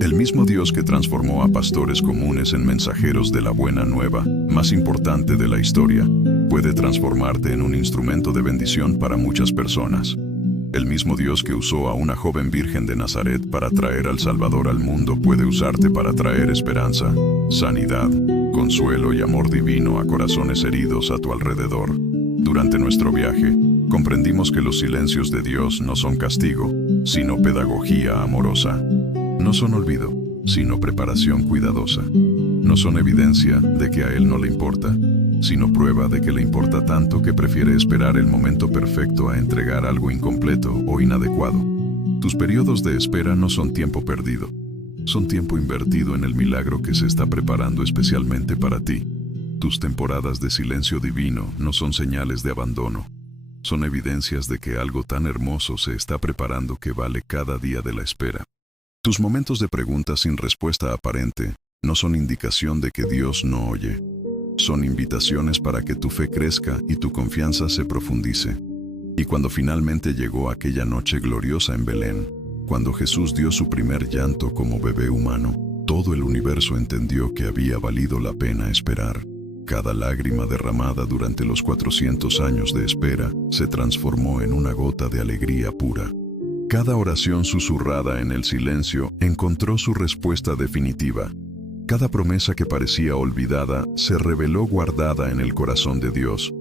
El mismo Dios que transformó a pastores comunes en mensajeros de la buena nueva, más importante de la historia, puede transformarte en un instrumento de bendición para muchas personas. El mismo Dios que usó a una joven virgen de Nazaret para traer al Salvador al mundo puede usarte para traer esperanza, sanidad, consuelo y amor divino a corazones heridos a tu alrededor. Durante nuestro viaje, comprendimos que los silencios de Dios no son castigo, sino pedagogía amorosa. No son olvido, sino preparación cuidadosa. No son evidencia de que a Él no le importa, sino prueba de que le importa tanto que prefiere esperar el momento perfecto a entregar algo incompleto o inadecuado. Tus periodos de espera no son tiempo perdido, son tiempo invertido en el milagro que se está preparando especialmente para ti. Tus temporadas de silencio divino no son señales de abandono, son evidencias de que algo tan hermoso se está preparando que vale cada día de la espera. Tus momentos de preguntas sin respuesta aparente no son indicación de que Dios no oye. Son invitaciones para que tu fe crezca y tu confianza se profundice. Y cuando finalmente llegó aquella noche gloriosa en Belén, cuando Jesús dio su primer llanto como bebé humano, todo el universo entendió que había valido la pena esperar. Cada lágrima derramada durante los 400 años de espera se transformó en una gota de alegría pura. Cada oración susurrada en el silencio encontró su respuesta definitiva. Cada promesa que parecía olvidada se reveló guardada en el corazón de Dios,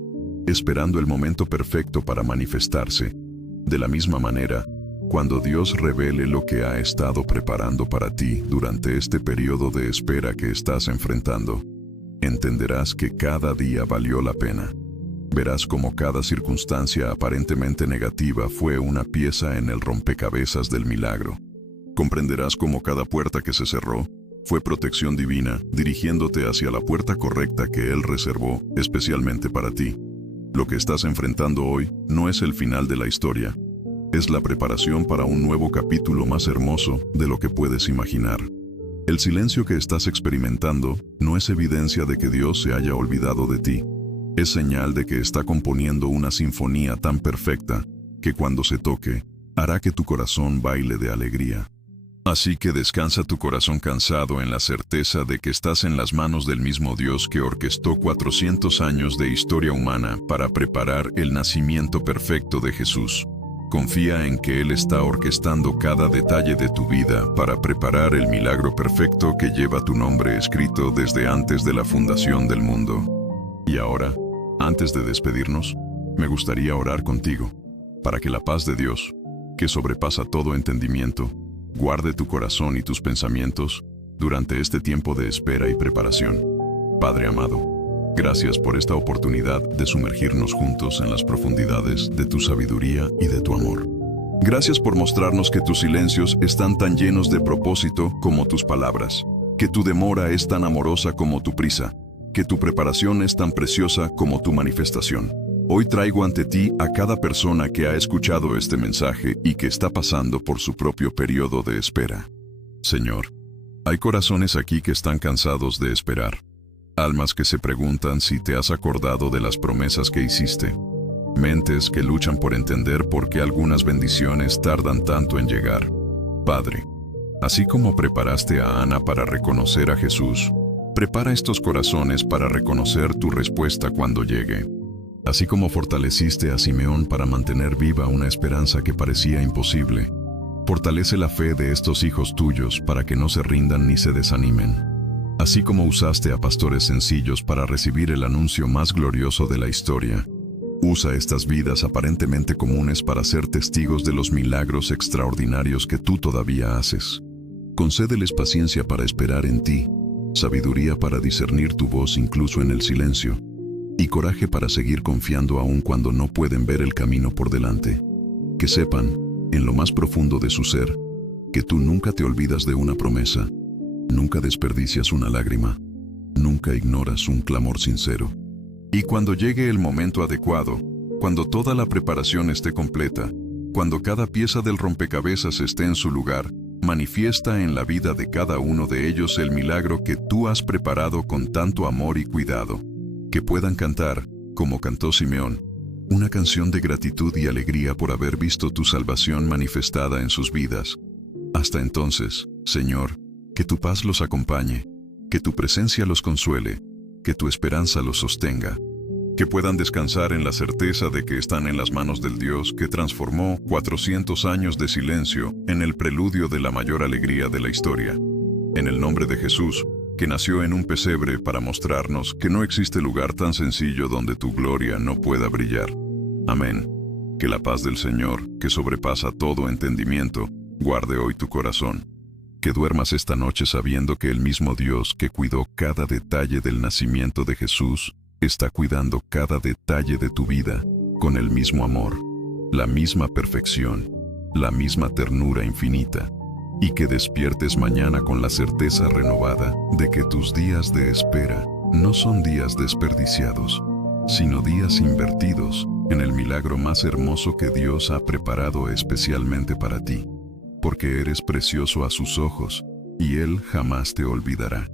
esperando el momento perfecto para manifestarse. De la misma manera, cuando Dios revele lo que ha estado preparando para ti durante este periodo de espera que estás enfrentando, entenderás que cada día valió la pena. Verás cómo cada circunstancia aparentemente negativa fue una pieza en el rompecabezas del milagro. Comprenderás cómo cada puerta que se cerró fue protección divina, dirigiéndote hacia la puerta correcta que Él reservó especialmente para ti. Lo que estás enfrentando hoy no es el final de la historia, es la preparación para un nuevo capítulo más hermoso de lo que puedes imaginar. El silencio que estás experimentando no es evidencia de que Dios se haya olvidado de ti. Es señal de que está componiendo una sinfonía tan perfecta que cuando se toque, hará que tu corazón baile de alegría. Así que descansa tu corazón cansado en la certeza de que estás en las manos del mismo Dios que orquestó 400 años de historia humana para preparar el nacimiento perfecto de Jesús. Confía en que Él está orquestando cada detalle de tu vida para preparar el milagro perfecto que lleva tu nombre escrito desde antes de la fundación del mundo. Y ahora, antes de despedirnos, me gustaría orar contigo, para que la paz de Dios, que sobrepasa todo entendimiento, guarde tu corazón y tus pensamientos durante este tiempo de espera y preparación. Padre amado, gracias por esta oportunidad de sumergirnos juntos en las profundidades de tu sabiduría y de tu amor. Gracias por mostrarnos que tus silencios están tan llenos de propósito como tus palabras, que tu demora es tan amorosa como tu prisa, que tu preparación es tan preciosa como tu manifestación. Hoy traigo ante ti a cada persona que ha escuchado este mensaje y que está pasando por su propio periodo de espera. Señor, hay corazones aquí que están cansados de esperar. Almas que se preguntan si te has acordado de las promesas que hiciste. Mentes que luchan por entender por qué algunas bendiciones tardan tanto en llegar. Padre, así como preparaste a Ana para reconocer a Jesús, prepara estos corazones para reconocer tu respuesta cuando llegue. Así como fortaleciste a Simeón para mantener viva una esperanza que parecía imposible, fortalece la fe de estos hijos tuyos para que no se rindan ni se desanimen. Así como usaste a pastores sencillos para recibir el anuncio más glorioso de la historia, usa estas vidas aparentemente comunes para ser testigos de los milagros extraordinarios que tú todavía haces. Concédeles paciencia para esperar en ti, sabiduría para discernir tu voz incluso en el silencio, y coraje para seguir confiando aun cuando no pueden ver el camino por delante. Que sepan, en lo más profundo de su ser, que tú nunca te olvidas de una promesa, nunca desperdicias una lágrima, nunca ignoras un clamor sincero. Y cuando llegue el momento adecuado, cuando toda la preparación esté completa, cuando cada pieza del rompecabezas esté en su lugar, manifiesta en la vida de cada uno de ellos el milagro que tú has preparado con tanto amor y cuidado. Que puedan cantar, como cantó Simeón, una canción de gratitud y alegría por haber visto tu salvación manifestada en sus vidas. Hasta entonces, Señor, que tu paz los acompañe, que tu presencia los consuele, que tu esperanza los sostenga. Que puedan descansar en la certeza de que están en las manos del Dios que transformó 400 años de silencio en el preludio de la mayor alegría de la historia. En el nombre de Jesús, que nació en un pesebre para mostrarnos que no existe lugar tan sencillo donde tu gloria no pueda brillar. Amén. Que la paz del Señor, que sobrepasa todo entendimiento, guarde hoy tu corazón. Que duermas esta noche sabiendo que el mismo Dios que cuidó cada detalle del nacimiento de Jesús, está cuidando cada detalle de tu vida, con el mismo amor, la misma perfección, la misma ternura infinita, y que despiertes mañana con la certeza renovada de que tus días de espera no son días desperdiciados, sino días invertidos en el milagro más hermoso que Dios ha preparado especialmente para ti, porque eres precioso a sus ojos, y Él jamás te olvidará.